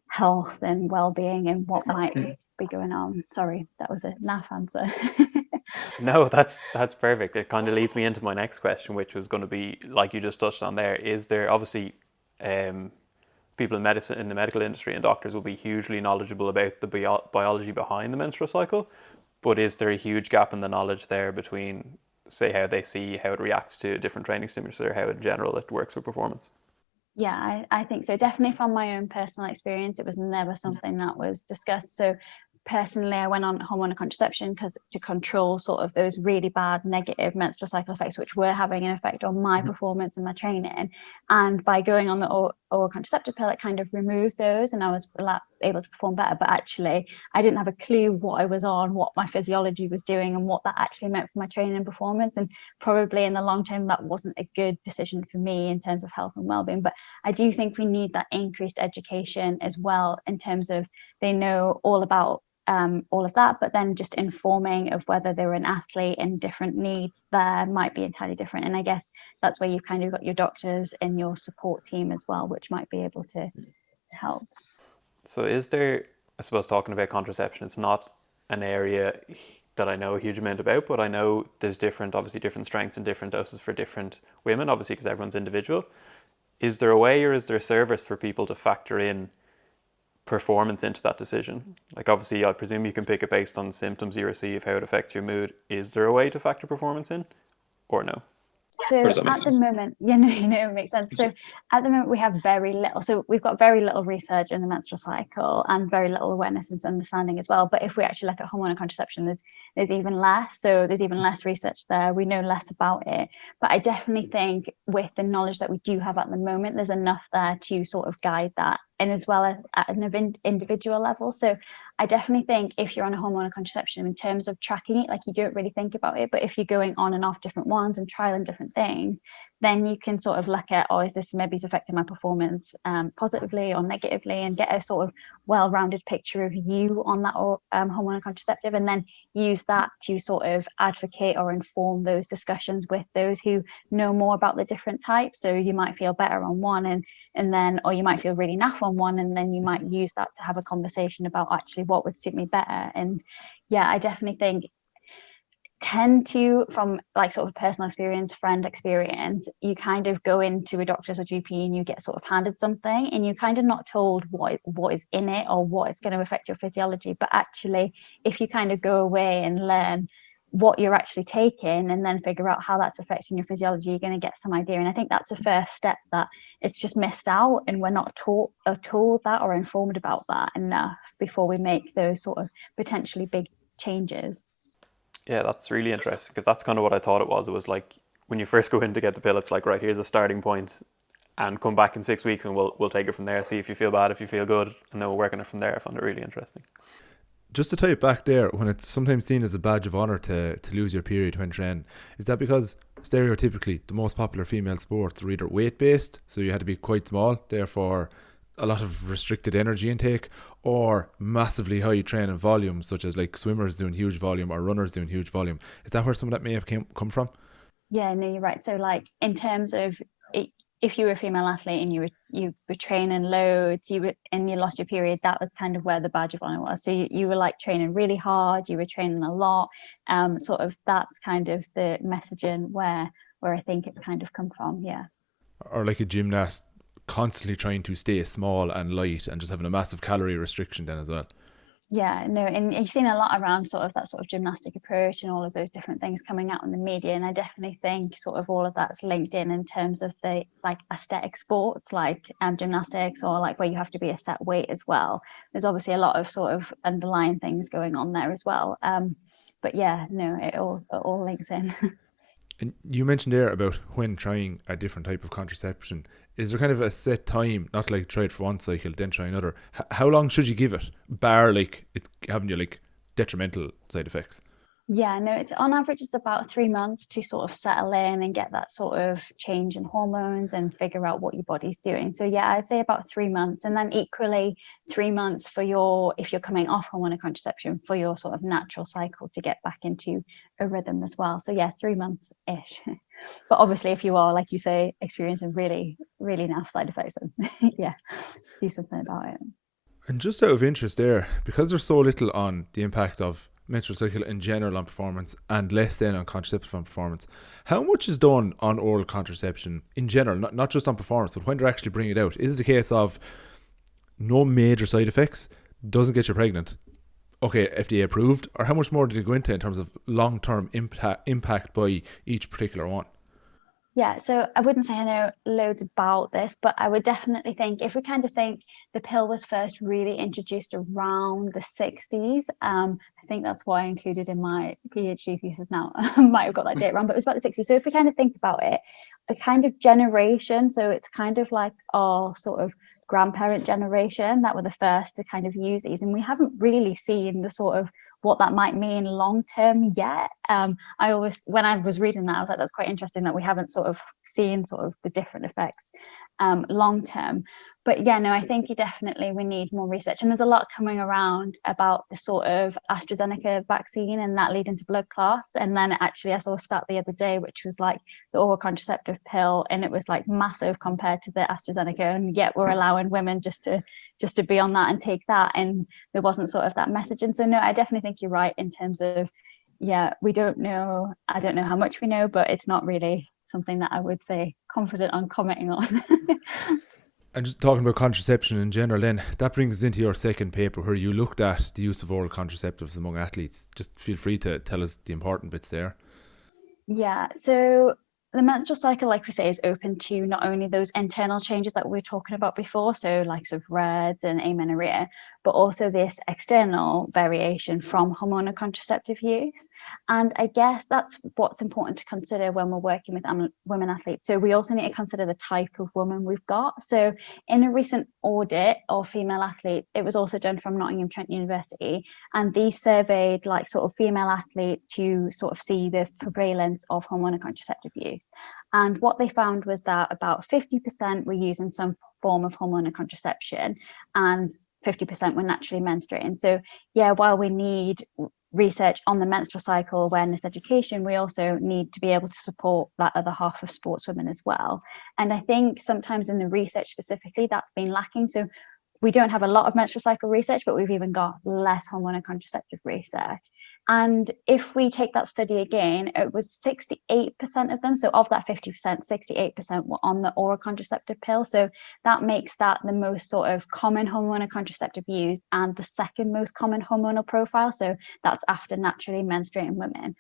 health and well-being and what might be going on. Sorry, that was a naff answer. No, that's perfect. It kind of leads me into my next question, which was going to be, like you just touched on there, is there obviously people in medicine, in the medical industry, and doctors will be hugely knowledgeable about the biology behind the menstrual cycle, but is there a huge gap in the knowledge there between, say, how they see how it reacts to different training stimulus, or how in general it works with performance? Yeah, I think so. Definitely from my own personal experience, it was never something that was discussed. So personally, I went on hormonal contraception because to control sort of those really bad negative menstrual cycle effects, which were having an effect on my performance and my training. And by going on the oral contraceptive pill, it kind of removed those, and I was able to perform better. But actually, I didn't have a clue what I was on, what my physiology was doing, and what that actually meant for my training and performance. And probably in the long term, that wasn't a good decision for me in terms of health and well-being. But I do think we need that increased education as well, in terms of they know all about all of that, but then just informing of whether they're an athlete and different needs there might be entirely different. And I guess that's where you've kind of got your doctors and your support team as well, which might be able to help. So is there, I suppose, talking about contraception, it's not an area that I know a huge amount about, but I know there's obviously different strengths and different doses for different women, obviously, because everyone's individual. Is there a way, or is there a service for people to factor in performance into that decision? Like, obviously, I presume you can pick it based on symptoms you receive, how it affects your mood. Is there a way to factor performance in, or no? So Or does that make at sense? the moment, it makes sense. So at the moment, we have very little. So we've got very little research in the menstrual cycle and very little awareness and understanding as well. But if we actually look at hormonal contraception, there's even less. So there's even less research there. We know less about it. But I definitely think with the knowledge that we do have at the moment, there's enough there to sort of guide that, and as well as at an individual level. So I definitely think if you're on a hormonal contraception, in terms of tracking it, like, you don't really think about it, but if you're going on and off different ones and trialing different things, then you can sort of look at, oh, is this maybe affecting my performance positively or negatively, and get a sort of well-rounded picture of you on that hormonal contraceptive, and then use that to sort of advocate or inform those discussions with those who know more about the different types. So you might feel better on one, and then, or you might feel really naff on one, and then you might use that to have a conversation about actually what would suit me better. And yeah, I definitely think tend to, from like sort of personal experience, friend experience, you kind of go into a doctor's or GP and you get sort of handed something, and you're kind of not told what is in it or what is going to affect your physiology. But actually, if you kind of go away and learn what you're actually taking, and then figure out how that's affecting your physiology, you're going to get some idea. And I think that's the first step that it's just missed out, and we're not told that or informed about that enough before we make those sort of potentially big changes. Yeah, that's really interesting, because that's kind of what I thought it was. It was like, when you first go in to get the pill, it's like, right, here's a starting point, and come back in 6 weeks and we'll take it from there, see if you feel bad, if you feel good, and then we'll work on it from there. I found it really interesting. Just to tie it back there, when it's sometimes seen as a badge of honour to lose your period when training, is that because stereotypically the most popular female sports are either weight-based, so you had to be quite small, therefore a lot of restricted energy intake, or massively high training volume, such as like swimmers doing huge volume or runners doing huge volume? Is that where some of that may have come from? Yeah, no, you're right. So like, in terms of it, if you were a female athlete and you were training loads, and you lost your period, that was kind of where the badge of honor was. So you were like training really hard, you were training a lot. Sort of that's kind of the messaging where I think it's kind of come from. Yeah. Or like a gymnast constantly trying to stay small and light and just having a massive calorie restriction then as well. Yeah, no, and you've seen a lot around sort of that sort of gymnastic approach and all of those different things coming out in the media. And I definitely think sort of all of that's linked in terms of the like aesthetic sports, like gymnastics, or like where you have to be a set weight as well. There's obviously a lot of sort of underlying things going on there as well. But yeah, no, it all links in. And you mentioned there about when trying a different type of contraception. Is there kind of a set time, not like try it for one cycle, then try another? How long should you give it, bar like it's having you like detrimental side effects? Yeah, no, it's on average it's about 3 months to sort of settle in and get that sort of change in hormones and figure out what your body's doing. So yeah, I'd say about 3 months, and then equally 3 months for your, if you're coming off hormonal contraception, for your sort of natural cycle to get back into a rhythm as well. So yeah, 3 months ish. But obviously, if you are, like you say, experiencing really, really naff side effects, then yeah, do something about it. And just out of interest there, because there's so little on the impact of menstrual cycle in general on performance and less then on contraceptive on performance, how much is done on oral contraception in general, not just on performance, but when they're actually bringing it out? Is it the case of no major side effects, doesn't get you pregnant, okay, FDA approved, or how much more did it go into in terms of long-term impact by each particular one? Yeah, so I wouldn't say I know loads about this, but I would definitely think, if we kind of think the pill was first really introduced around the 60s, I think that's why I included in my PhD thesis now. I might have got that date wrong, but it was about the 60s. So if we kind of think about it, a kind of generation, so it's kind of like our sort of grandparent generation that were the first to kind of use these, and we haven't really seen the sort of what that might mean long term yet. I always, when I was reading that, I was like, that's quite interesting that we haven't sort of seen sort of the different effects long term. But yeah, no, I think we need more research, and there's a lot coming around about the sort of AstraZeneca vaccine and that leading to blood clots. And then actually I saw a stat the other day which was like the oral contraceptive pill, and it was like massive compared to the AstraZeneca, and yet we're allowing women just to be on that and take that, and there wasn't sort of that message. And so no, I definitely think you're right in terms of, yeah, we don't know. I don't know how much we know, but it's not really something that I would say confident on commenting on. And just talking about contraception in general, then that brings us into your second paper where you looked at the use of oral contraceptives among athletes. Just feel free to tell us the important bits there. Yeah, so the menstrual cycle, like we say, is open to not only those internal changes that we were talking about before, so likes of REDS and amenorrhea, but also this external variation from hormonal contraceptive use. And I guess that's what's important to consider when we're working with women athletes. So we also need to consider the type of woman we've got. So in a recent audit of female athletes, it was also done from Nottingham Trent University, and these surveyed like sort of female athletes to sort of see the prevalence of hormonal contraceptive use. And what they found was that about 50% were using some form of hormonal contraception, and 50% were naturally menstruating. So yeah, while we need research on the menstrual cycle awareness education, we also need to be able to support that other half of sportswomen as well. And I think sometimes in the research specifically that's been lacking. So we don't have a lot of menstrual cycle research, but we've even got less hormonal contraceptive research. And if we take that study again, it was 68% of them. So of that 50%, 68% were on the oral contraceptive pill. So that makes that the most sort of common hormonal contraceptive used and the second most common hormonal profile. So that's after naturally menstruating women.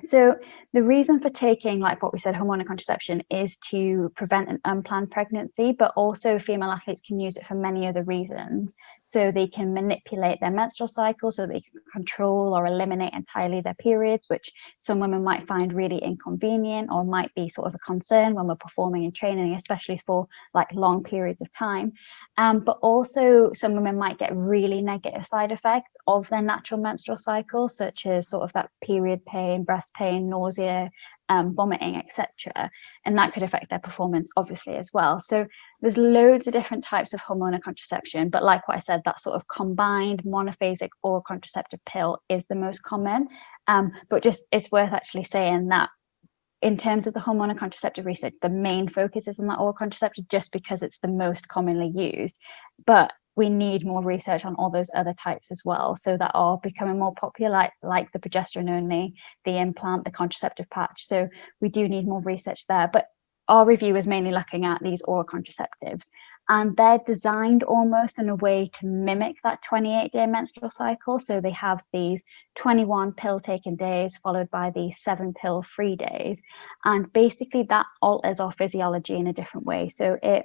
So the reason for taking, like what we said, hormonal contraception is to prevent an unplanned pregnancy, but also female athletes can use it for many other reasons. So they can manipulate their menstrual cycle, so they can control or eliminate entirely their periods, which some women might find really inconvenient or might be sort of a concern when we're performing and training, especially for like long periods of time. But also some women might get really negative side effects of their natural menstrual cycle, such as sort of that period pain, breast pain, nausea, vomiting, etc. And that could affect their performance obviously as well. So there's loads of different types of hormonal contraception, but like what I said, that sort of combined monophasic oral contraceptive pill is the most common. But just it's worth actually saying that in terms of the hormonal contraceptive research, the main focus is on that oral contraceptive just because it's the most commonly used. But we need more research on all those other types as well, so that are becoming more popular, like the progesterone only, the implant, the contraceptive patch. So we do need more research there. But our review is mainly looking at these oral contraceptives, and they're designed almost in a way to mimic that 28-day menstrual cycle. So they have these 21 pill taking days followed by the 7 pill free days, and basically that alters our physiology in a different way. So it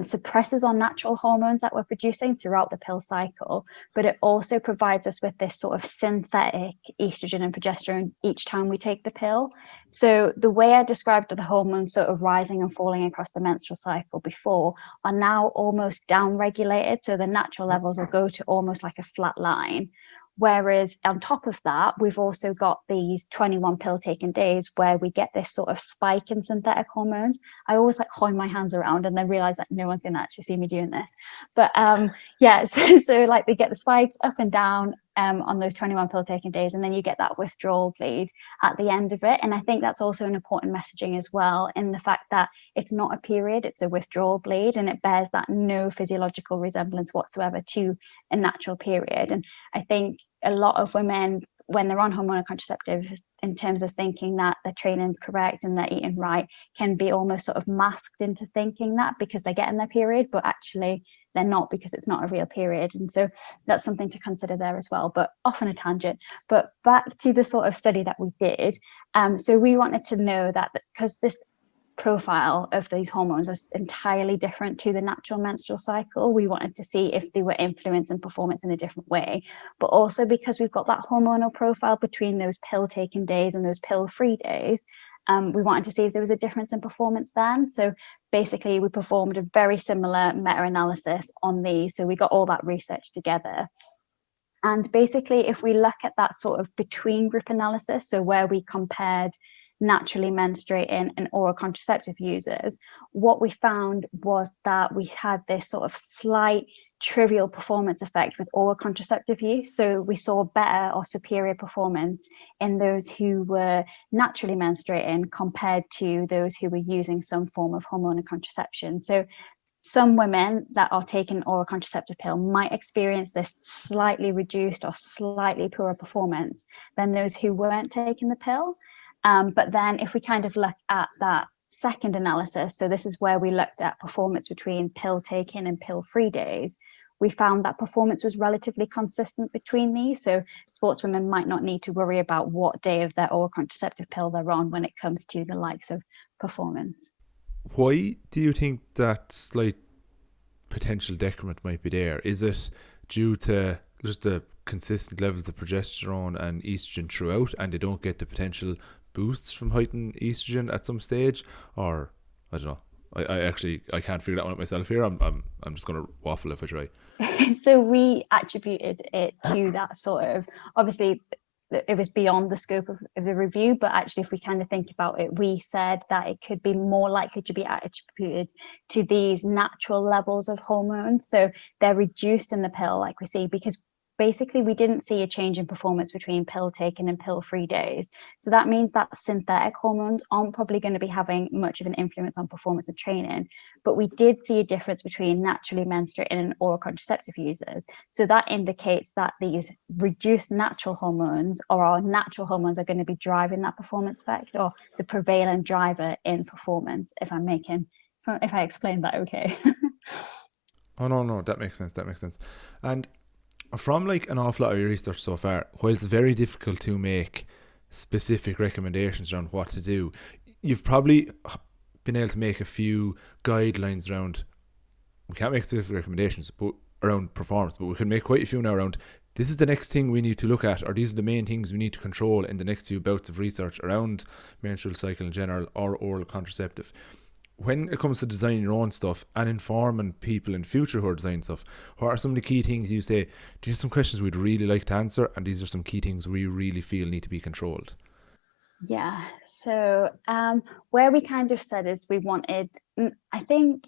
suppresses our natural hormones that we're producing throughout the pill cycle, but it also provides us with this sort of synthetic estrogen and progesterone each time we take the pill. So the way I described the hormones sort of rising and falling across the menstrual cycle before are now almost down regulated. So the natural levels will go to almost like a flat line. Whereas on top of that, we've also got these 21 pill taking days where we get this sort of spike in synthetic hormones. I always like hold my hands around and then realize that no one's going to actually see me doing this. But yeah, so like we get the spikes up and down on those 21 pill taking days, and then you get that withdrawal bleed at the end of it. And I think that's also an important messaging as well, in the fact that it's not a period, it's a withdrawal bleed, and it bears that no physiological resemblance whatsoever to a natural period. And I think a lot of women, when they're on hormonal contraceptives, in terms of thinking that their training's correct and they're eating right, can be almost sort of masked into thinking that because they're getting their period, but actually they're not, because it's not a real period. And so that's something to consider there as well. But off on a tangent, but back to the sort of study that we did. So we wanted to know that, because this profile of these hormones is entirely different to the natural menstrual cycle, we wanted to see if they were influencing performance in a different way. But also because we've got that hormonal profile between those pill taking days and those pill free days, we wanted to see if there was a difference in performance then. So basically we performed a very similar meta-analysis on these. So we got all that research together. And basically, if we look at that sort of between group analysis, so where we compared naturally menstruating and oral contraceptive users, what we found was that we had this sort of slight trivial performance effect with oral contraceptive use. So we saw better or superior performance in those who were naturally menstruating compared to those who were using some form of hormonal contraception. So some women that are taking oral contraceptive pill might experience this slightly reduced or slightly poorer performance than those who weren't taking the pill. But then if we kind of look at that second analysis, so this is where we looked at performance between pill taking and pill free days, we found that performance was relatively consistent between these. So sportswomen might not need to worry about what day of their oral contraceptive pill they're on when it comes to the likes of performance. Why do you think that slight potential decrement might be there? Is it due to just the consistent levels of progesterone and estrogen throughout, and they don't get the potential boosts from heightened estrogen at some stage? Or I don't know. I can't figure that one out myself here. I'm just gonna waffle if I try. So we attributed it to that sort of, obviously it was beyond the scope of the review, but actually if we kind of think about it, we said that it could be more likely to be attributed to these natural levels of hormones. So they're reduced in the pill, like we see, because basically we didn't see a change in performance between pill taken and pill free days. So that means that synthetic hormones aren't probably going to be having much of an influence on performance and training. But we did see a difference between naturally menstruating and oral contraceptive users. So that indicates that these reduced natural hormones, or our natural hormones, are going to be driving that performance effect, or the prevailing driver in performance, if I explained that okay. Oh no, that makes sense. And from like an awful lot of your research so far, while it's very difficult to make specific recommendations around what to do, you've probably been able to make a few guidelines around, we can't make specific recommendations but around performance, but we can make quite a few now around, this is the next thing we need to look at, or these are the main things we need to control in the next few bouts of research around menstrual cycle in general or oral contraceptive. When it comes to designing your own stuff and informing people in future who are designing stuff, what are some of the key things you say, these are some questions we'd really like to answer, and these are some key things we really feel need to be controlled? Yeah, so where we kind of said is we wanted, I think,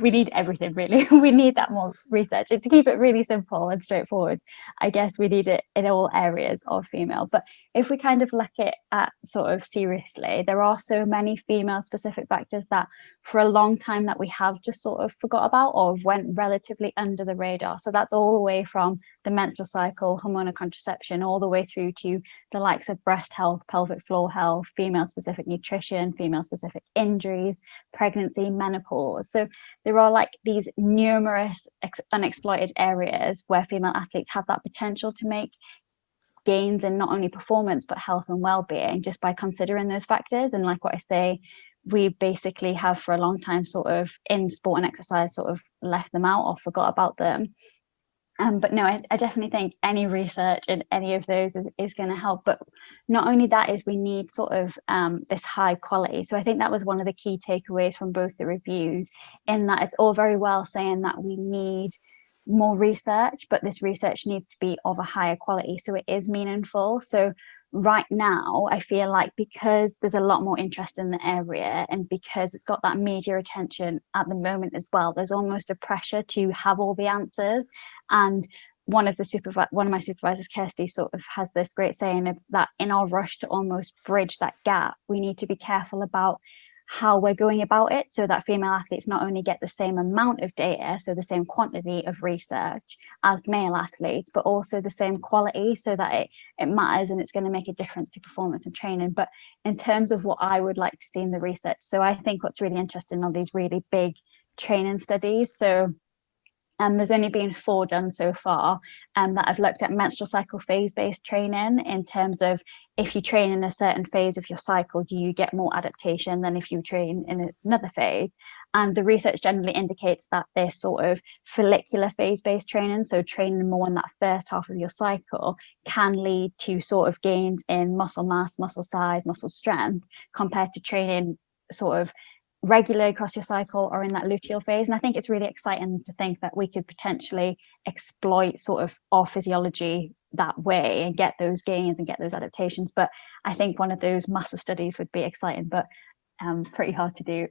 we need everything really. We need that more research. And to keep it really simple and straightforward, I guess we need it in all areas of female. But if we kind of look at sort of seriously, there are so many female specific factors that for a long time that we have just sort of forgot about or went relatively under the radar. So that's all the way from the menstrual cycle, hormonal contraception, all the way through to the likes of breast health, pelvic floor health, female specific nutrition, female specific injuries, pregnancy, menopause. So there are like these numerous unexploited areas where female athletes have that potential to make gains in not only performance but health and well-being just by considering those factors. And like what I say, we basically have for a long time sort of in sport and exercise sort of left them out or forgot about them. But no, I definitely think any research in any of those is going to help. But not only that, is we need sort of this high quality. So I think that was one of the key takeaways from both the reviews, in that it's all very well saying that we need more research, but this research needs to be of a higher quality so it is meaningful. So right now I feel like because there's a lot more interest in the area and because it's got that media attention at the moment as well, there's almost a pressure to have all the answers. And one of my supervisors, Kirsty, sort of has this great saying of that in our rush to almost bridge that gap, we need to be careful about how we're going about it so that female athletes not only get the same amount of data, so the same quantity of research as male athletes, but also the same quality so that it matters and it's going to make a difference to performance and training. But in terms of what I would like to see in the research, so I think what's really interesting are these really big training studies. So there's only been 4 done so far that I've looked at menstrual cycle phase-based training in terms of if you train in a certain phase of your cycle, do you get more adaptation than if you train in another phase? And the research generally indicates that this sort of follicular phase-based training, so training more in that first half of your cycle, can lead to sort of gains in muscle mass, muscle size, muscle strength, compared to training sort of regularly across your cycle or in that luteal phase. And I think it's really exciting to think that we could potentially exploit sort of our physiology that way and get those gains and get those adaptations. But I think one of those massive studies would be exciting, but pretty hard to do.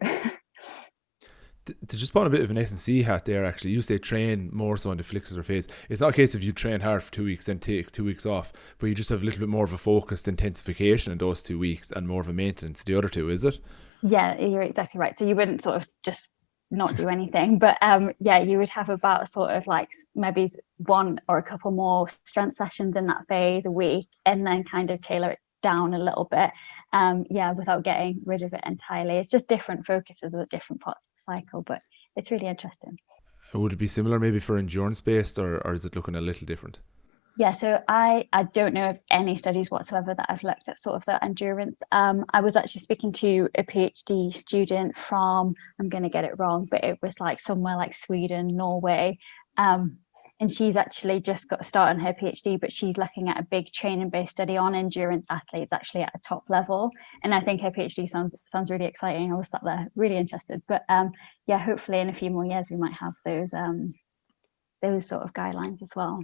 To just put a bit of an S&C hat there, actually, you say train more so in the follicular phase. It's not a case of you train hard for 2 weeks, then take 2 weeks off, but you just have a little bit more of a focused intensification in those 2 weeks and more of a maintenance the other 2, is it? Yeah, you're exactly right. So you wouldn't sort of just not do anything, but yeah, you would have about sort of like maybe 1 or a couple more strength sessions in that phase a week, and then kind of tailor it down a little bit, yeah, without getting rid of it entirely. It's just different focuses at different parts of the cycle, but it's really interesting. Would it be similar maybe for endurance based, or is it looking a little different? Yeah, so I don't know of any studies whatsoever that I've looked at sort of the endurance. I was actually speaking to a PhD student from, I'm going to get it wrong, but it was like somewhere like Sweden, Norway. And she's actually just got started on her PhD, but she's looking at a big training-based study on endurance athletes actually at a top level. And I think her PhD sounds really exciting. I was sat there really interested. But yeah, hopefully in a few more years we might have those sort of guidelines as well.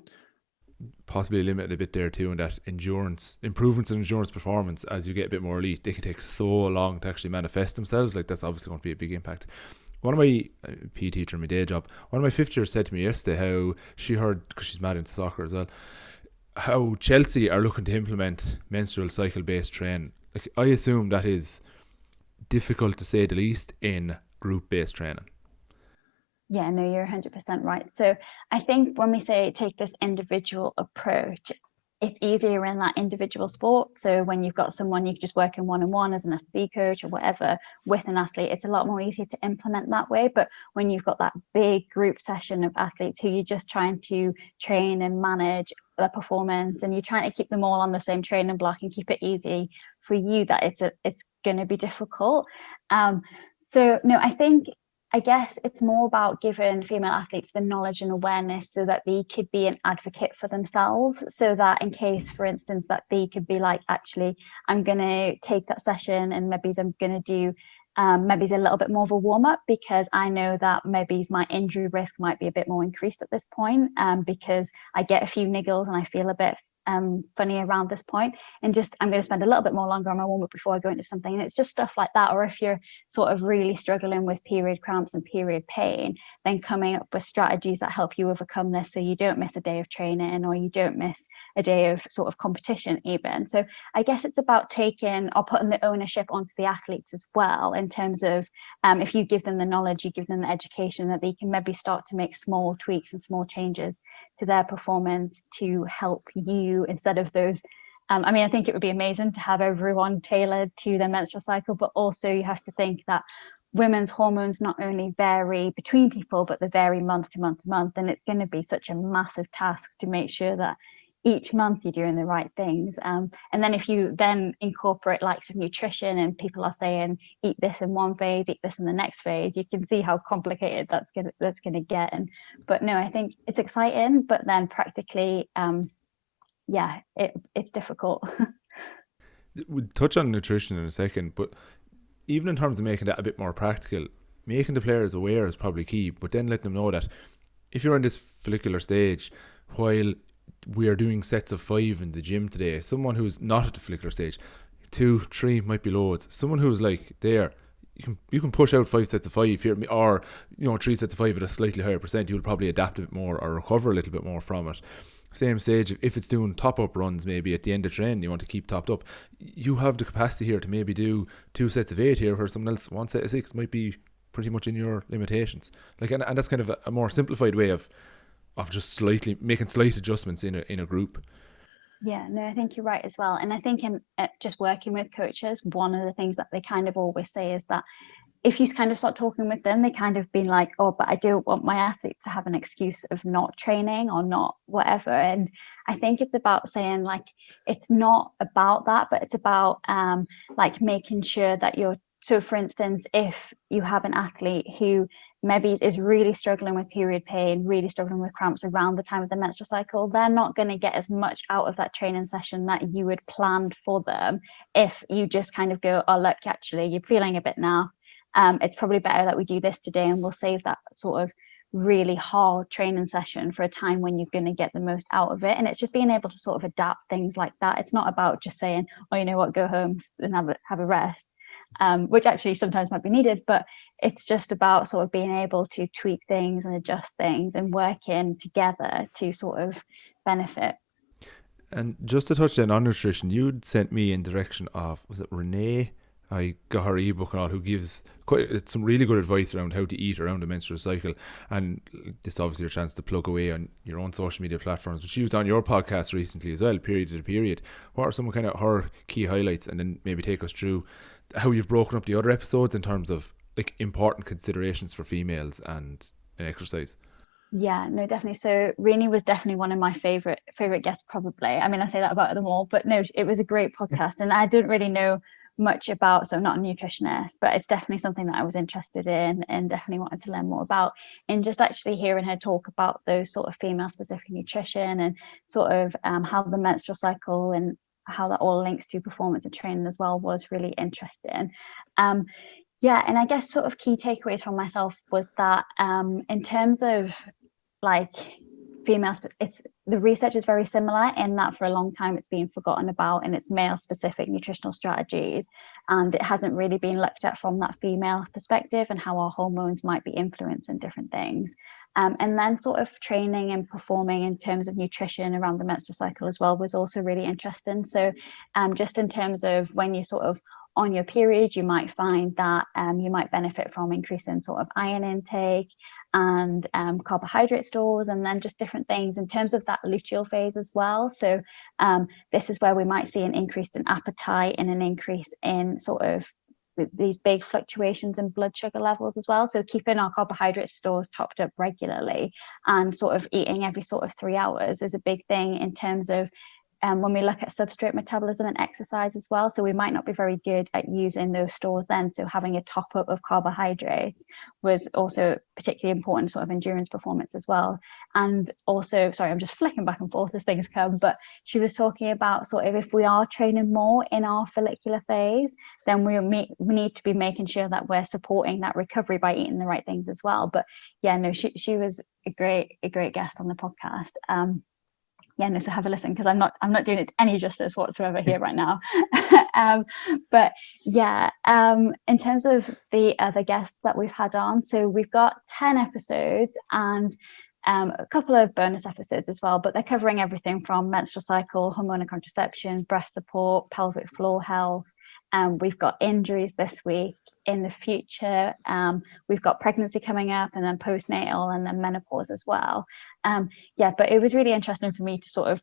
Possibly limited a bit there too, in that endurance improvements in endurance performance as you get a bit more elite, they can take so long to actually manifest themselves. Like, that's obviously going to be a big impact. One of my PE teacher in my day job, one of my fifth years said to me yesterday how she heard, because she's mad into soccer as well, how Chelsea are looking to implement menstrual cycle based training. Like, I assume that is difficult to say the least in group based training. Yeah, no, you're 100% right. So I think when we say take this individual approach, it's easier in that individual sport. So when you've got someone you just work in one-on-one as an SC coach or whatever with an athlete, it's a lot more easier to implement that way. But when you've got that big group session of athletes who you're just trying to train and manage their performance, and you're trying to keep them all on the same training block and keep it easy for you, that it's going to be difficult. So no, I guess it's more about giving female athletes the knowledge and awareness so that they could be an advocate for themselves, so that in case, for instance, that they could be like, actually, I'm going to take that session and maybe I'm going to do maybe a little bit more of a warm up, because I know that maybe my injury risk might be a bit more increased at this point, because I get a few niggles and I feel a bit funny around this point, and just I'm going to spend a little bit more longer on my warm up before I go into something. And it's just stuff like that. Or if you're sort of really struggling with period cramps and period pain, then coming up with strategies that help you overcome this, so you don't miss a day of training or you don't miss a day of sort of competition even. So I guess it's about taking or putting the ownership onto the athletes as well, in terms of if you give them the knowledge, you give them the education, that they can maybe start to make small tweaks and small changes to their performance to help you, instead of those I mean, I think it would be amazing to have everyone tailored to their menstrual cycle, but also you have to think that women's hormones not only vary between people, but they vary month to month to month. And it's going to be such a massive task to make sure that each month you're doing the right things. And then if you then incorporate like some nutrition, and people are saying, eat this in one phase, eat this in the next phase, you can see how complicated that's gonna get. And but no, I think it's exciting, but then practically, yeah, it's difficult. We'll touch on nutrition in a second, but even in terms of making that a bit more practical, making the players aware is probably key, but then letting them know that if you're in this follicular stage, while we are doing sets of 5 in the gym today, someone who's not at the follicular stage, 2, 3 might be loads. Someone who's like there, you can push out 5 sets of 5 here, or 3 sets of 5 at a slightly higher percent. You'll probably adapt a bit more or recover a little bit more from it. Same stage, if it's doing top up runs, maybe at the end of training, you want to keep topped up, you have the capacity here to maybe do 2 sets of 8 here, where someone else 1 set of 6 might be pretty much in your limitations. Like, and that's kind of a more simplified way of just slightly making slight adjustments in a group. Yeah, no, I think you're right as well. And I think in just working with coaches, one of the things that they kind of always say is that if you kind of start talking with them, they kind of been like, oh, but I don't want my athlete to have an excuse of not training or not whatever. And I think it's about saying, like, it's not about that, but it's about like making sure that you're, so for instance, if you have an athlete who maybe is really struggling with period pain, really struggling with cramps around the time of the menstrual cycle, they're not going to get as much out of that training session that you would plan for them if you just kind of go, oh, look, actually, you're feeling a bit now. It's probably better that we do this today, and we'll save that sort of really hard training session for a time when you're going to get the most out of it. And it's just being able to sort of adapt things like that. It's not about just saying, oh, you know what, go home and have a rest, which actually sometimes might be needed, but it's just about sort of being able to tweak things and adjust things and working together to sort of benefit. And just to touch then on nutrition, you'd sent me in direction of, was it Renee? I got her ebook and all, who gives quite some really good advice around how to eat around the menstrual cycle. And this is obviously your chance to plug away on your own social media platforms. But she was on your podcast recently as well, period to period. What are some of kind of her key highlights? And then maybe take us through how you've broken up the other episodes in terms of like important considerations for females and exercise. Yeah, no, definitely. So Rini was definitely one of my favorite guests, probably. I mean, I say that about them all, but no, it was a great podcast, and I didn't really know much about, so I'm not a nutritionist, but it's definitely something that I was interested in and definitely wanted to learn more about. And just actually hearing her talk about those sort of female specific nutrition and sort of how the menstrual cycle and how that all links to performance and training as well was really interesting. Yeah, and I guess sort of key takeaways from myself was that in terms of like females, it's the research is very similar in that for a long time it's been forgotten about in its male specific nutritional strategies, and it hasn't really been looked at from that female perspective and how our hormones might be influencing different things. And then sort of training and performing in terms of nutrition around the menstrual cycle as well was also really interesting. So just in terms of when you sort of on your period, you might find that you might benefit from increasing sort of iron intake and carbohydrate stores, and then just different things in terms of that luteal phase as well. So this is where we might see an increase in appetite and an increase in sort of these big fluctuations in blood sugar levels as well. So keeping our carbohydrate stores topped up regularly and sort of eating every sort of 3 hours is a big thing in terms of when we look at substrate metabolism and exercise as well. So we might not be very good at using those stores then. So having a top up of carbohydrates was also particularly important sort of endurance performance as well. And also, sorry, I'm just flicking back and forth as things come, but she was talking about sort of if we are training more in our follicular phase, then we need to be making sure that we're supporting that recovery by eating the right things as well. But yeah, no, she was a great guest on the podcast. Yeah, no, so have a listen, because I'm not doing it any justice whatsoever here right now. But yeah, in terms of the other guests that we've had on, so we've got 10 episodes and a couple of bonus episodes as well, but they're covering everything from menstrual cycle, hormonal contraception, breast support, pelvic floor health. We've got injuries this week. In the future, we've got pregnancy coming up, and then postnatal, and then menopause as well. Yeah, but it was really interesting for me to sort of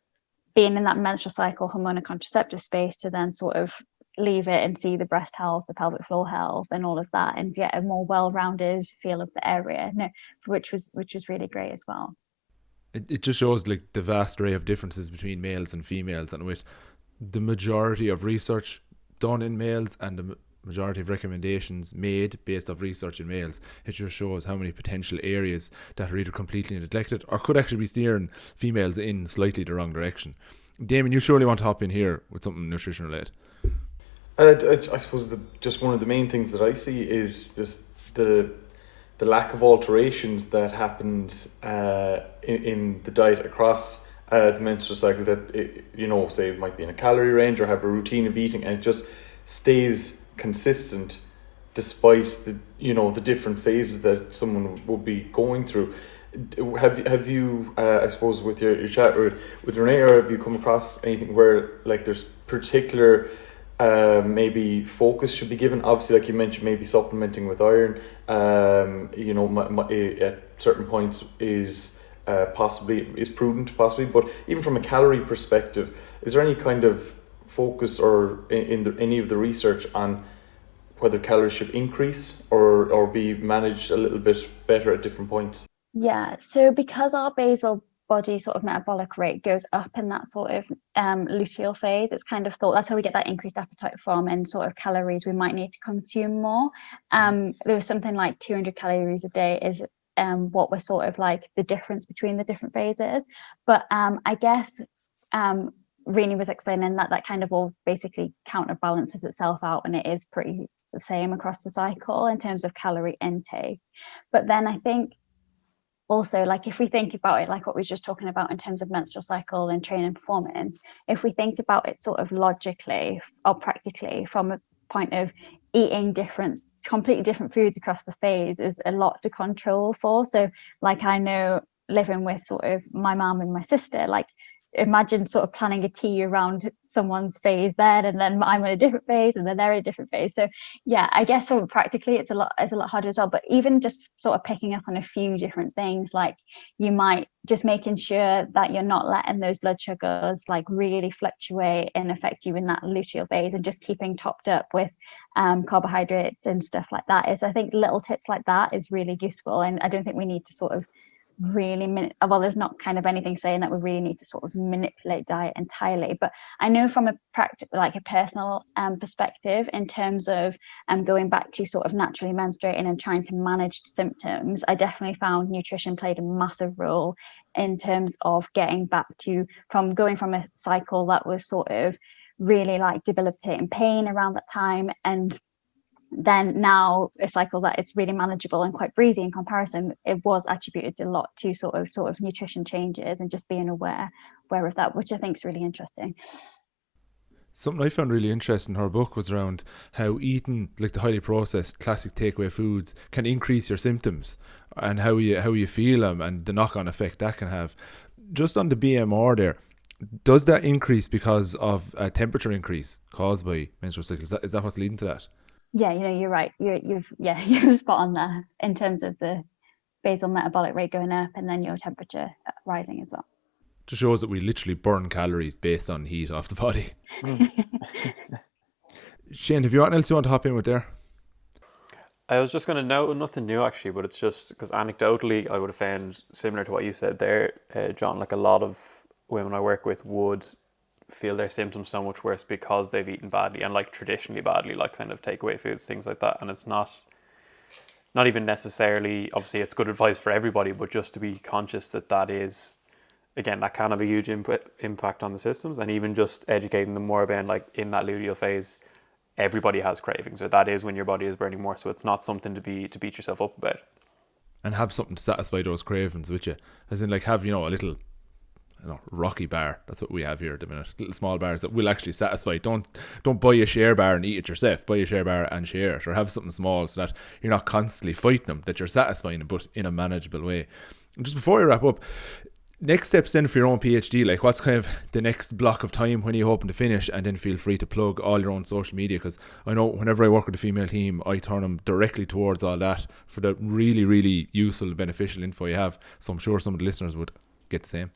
being in that menstrual cycle, hormonal contraceptive space, to then sort of leave it and see the breast health, the pelvic floor health, and all of that, and get a more well-rounded feel of the area, which was really great as well. It just shows like the vast array of differences between males and females, and with the majority of research done in males and the majority of recommendations made based off research in males, it just shows how many potential areas that are either completely neglected or could actually be steering females in slightly the wrong direction. Damien, you surely want to hop in here with something nutrition related. I suppose just one of the main things that I see is just the the lack of alterations that happened in the diet across the menstrual cycle, that say it might be in a calorie range or have a routine of eating, and it just stays consistent despite the different phases that someone will be going through. Have you I suppose with your chat with Renee, or have you come across anything where like there's particular maybe focus should be given? Obviously, like you mentioned, maybe supplementing with iron at certain points is prudent possibly, but even from a calorie perspective, is there any kind of focus or in any of the research on whether calories should increase or be managed a little bit better at different points? Yeah, so because our basal body sort of metabolic rate goes up in that sort of luteal phase, it's kind of thought that's how we get that increased appetite from, and sort of calories we might need to consume more. There was something like 200 calories a day is what was sort of like the difference between the different phases. But I guess Rini was explaining that kind of all basically counterbalances itself out, and it is pretty the same across the cycle in terms of calorie intake. But then I think also, like if we think about it like what we were just talking about in terms of menstrual cycle and training performance, if we think about it sort of logically or practically from a point of eating completely different foods across the phase is a lot to control for. So like I know living with sort of my mom and my sister, like imagine sort of planning a tea around someone's phase then, and then I'm in a different phase and then they're in a different phase. So yeah, I guess sort of practically it's a lot harder as well. But even just sort of picking up on a few different things, like you might just making sure that you're not letting those blood sugars like really fluctuate and affect you in that luteal phase, and just keeping topped up with carbohydrates and stuff like that. Is I think little tips like that is really useful, and I don't think we need to sort of really there's not kind of anything saying that we really need to sort of manipulate diet entirely, but I know from a personal perspective in terms of going back to sort of naturally menstruating and trying to manage symptoms, I definitely found nutrition played a massive role in terms of getting back to going from a cycle that was sort of really like debilitating pain around that time, and then now a cycle that is really manageable and quite breezy in comparison. It was attributed a lot to sort of nutrition changes and just being aware of that, which I think is really interesting. Something I found really interesting in her book was around how eating like the highly processed classic takeaway foods can increase your symptoms and how you feel them and the knock-on effect that can have. Just on the BMR there, does that increase because of a temperature increase caused by menstrual cycles? Is that what's leading to that? Yeah, you're right. You've spot on there in terms of the basal metabolic rate going up and then your temperature rising as well. Just shows that we literally burn calories based on heat off the body. Shane, have you anything else you want to hop in with there? I was just going to note nothing new actually, but it's just because anecdotally I would have found similar to what you said there, John, like a lot of women I work with would feel their symptoms so much worse because they've eaten badly, and like traditionally badly, like kind of takeaway foods, things like that. And it's not even necessarily, obviously it's good advice for everybody, but just to be conscious that is, again, that can have a huge impact on the systems. And even just educating them more about, like, in that luteal phase, everybody has cravings, or that is when your body is burning more, so it's not something to beat yourself up about. And have something to satisfy those cravings with you, as in like have a little Rocky bar. That's what we have here at the minute. Little small bars that will actually satisfy. Don't buy a share bar and eat it yourself. Buy a share bar and share it, or have something small so that you're not constantly fighting them, that you're satisfying them, but in a manageable way. And just before we wrap up, next steps then for your own PhD, like what's kind of the next block of time, when are you hoping to finish? And then feel free to plug all your own social media, because I know whenever I work with a female team, I turn them directly towards all that for the really, really useful, beneficial info you have. So I'm sure some of the listeners would get the same.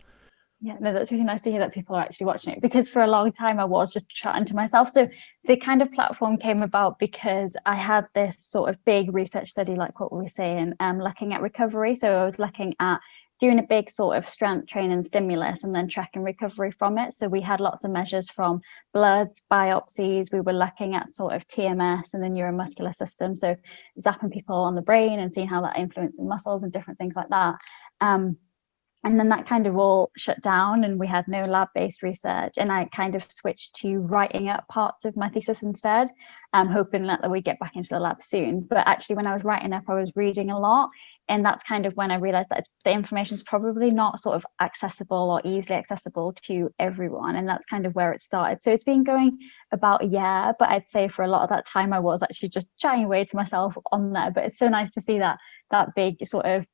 Yeah, no, that's really nice to hear that people are actually watching it, because for a long time I was just chatting to myself. So the kind of platform came about because I had this sort of big research study, like what we were saying, looking at recovery. So I was looking at doing a big sort of strength training stimulus and then tracking recovery from it. So we had lots of measures from bloods, biopsies. We were looking at sort of TMS and the neuromuscular system. So zapping people on the brain and seeing how that influences muscles and different things like that. And then that kind of all shut down and we had no lab-based research, and I kind of switched to writing up parts of my thesis instead, hoping that we get back into the lab soon. But actually when I was writing up, I was reading a lot, and that's kind of when I realized that the information is probably not sort of accessible or easily accessible to everyone, and that's kind of where it started. So it's been going about a year, but I'd say for a lot of that time I was actually just chatting away to myself on there. But it's so nice to see that big sort of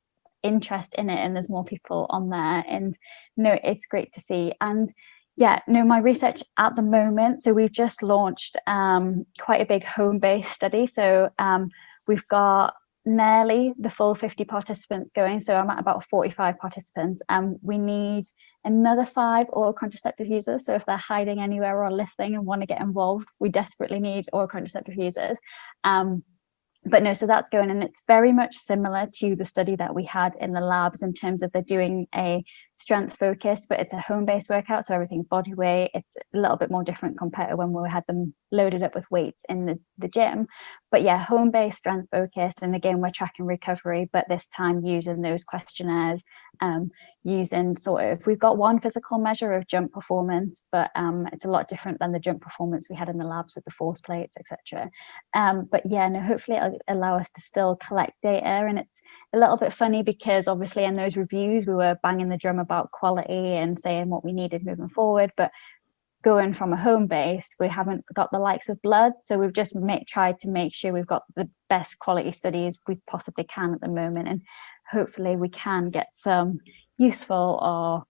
interest in it, and there's more people on there, and no, it's great to see. And yeah, no, my research at the moment, so we've just launched quite a big home-based study. So we've got nearly the full 50 participants going, so I'm at about 45 participants, and we need another 5 oral contraceptive users. So if they're hiding anywhere or listening and want to get involved, we desperately need oral contraceptive users. But no, so that's going, and it's very much similar to the study that we had in the labs in terms of they're doing a strength focus, but it's a home-based workout, so everything's body weight. It's a little bit more different compared to when we had them loaded up with weights in the gym. But yeah, home-based, strength focused, and again we're tracking recovery, but this time using those questionnaires, using sort of, we've got one physical measure of jump performance, but it's a lot different than the jump performance we had in the labs with the force plates, etc. But yeah, no, hopefully it'll allow us to still collect data. And it's a little bit funny because obviously in those reviews we were banging the drum about quality and saying what we needed moving forward, but going from a home based, we haven't got the likes of blood, so we've just tried to make sure we've got the best quality studies we possibly can at the moment, and hopefully we can get some useful or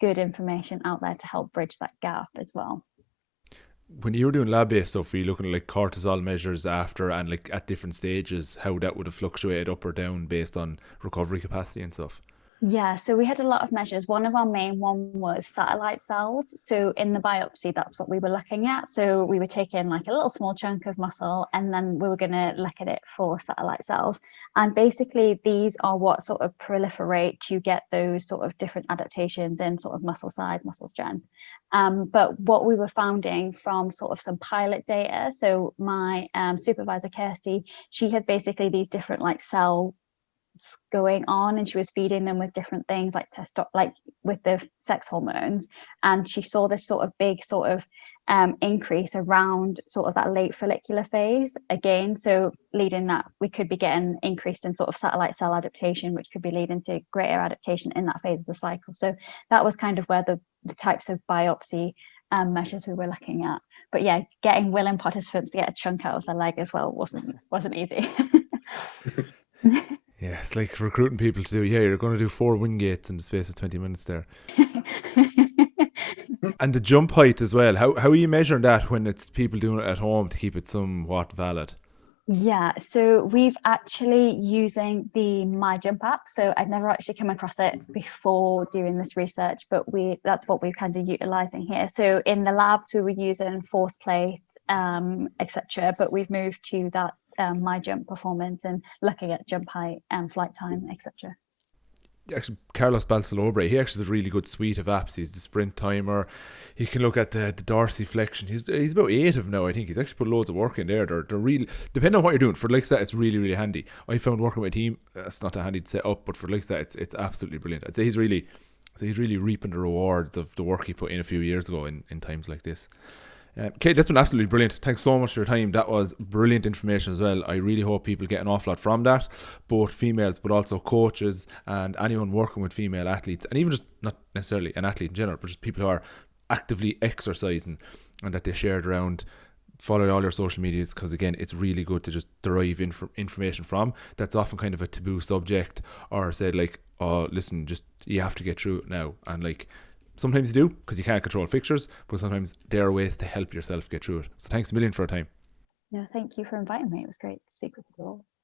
good information out there to help bridge that gap as well. When you were doing lab-based stuff, were you looking at like cortisol measures after and like at different stages, how that would have fluctuated up or down based on recovery capacity and stuff? Yeah, so we had a lot of measures. One of our main one was satellite cells. So in the biopsy, that's what we were looking at. So we were taking like a little small chunk of muscle, and then we were going to look at it for satellite cells. And basically, these are what sort of proliferate to get those sort of different adaptations in sort of muscle size, muscle strength. But what we were finding from sort of some pilot data, so my supervisor, Kirsty, she had basically these different like cell going on, and she was feeding them with different things like like with the sex hormones, and she saw this sort of big sort of increase around sort of that late follicular phase again, so leading that we could be getting increased in sort of satellite cell adaptation, which could be leading to greater adaptation in that phase of the cycle. So that was kind of where the types of biopsy measures we were looking at. But yeah, getting willing participants to get a chunk out of their leg as well wasn't easy. Yeah, it's like recruiting people to do, yeah, you're going to do 4 Wingates in the space of 20 minutes there. And the jump height as well, how are you measuring that when it's people doing it at home to keep it somewhat valid? Yeah, so we've actually using the My Jump app. So I'd never actually come across it before doing this research, but that's what we're kind of utilizing here. So in the labs, we were using force plates, etc. But we've moved to that My Jump performance and looking at jump height and flight time, etc. Actually, Carlos Balsalobre, he actually has a really good suite of apps. He's the sprint timer. He can look at the dorsiflexion. He's about 8 of them now, I think. He's actually put loads of work in there. They're really, depending on what you're doing, for like that, it's really, really handy. I found working with a team, it's not that handy to set up, but for like that, it's absolutely brilliant. I'd say he's really reaping the rewards of the work he put in a few years ago in times like this. Kate, that's been absolutely brilliant. Thanks so much for your time. That was brilliant information as well. I really hope people get an awful lot from that, both females but also coaches and anyone working with female athletes, and even just not necessarily an athlete in general, but just people who are actively exercising, and that they share it around. Follow all your social medias, because again, it's really good to just derive information from that's often kind of a taboo subject, or said like, oh listen, just you have to get through it now, and like sometimes you do because you can't control fixtures, but sometimes there are ways to help yourself get through it. So thanks a million for your time. No, thank you for inviting me. It was great to speak with you all.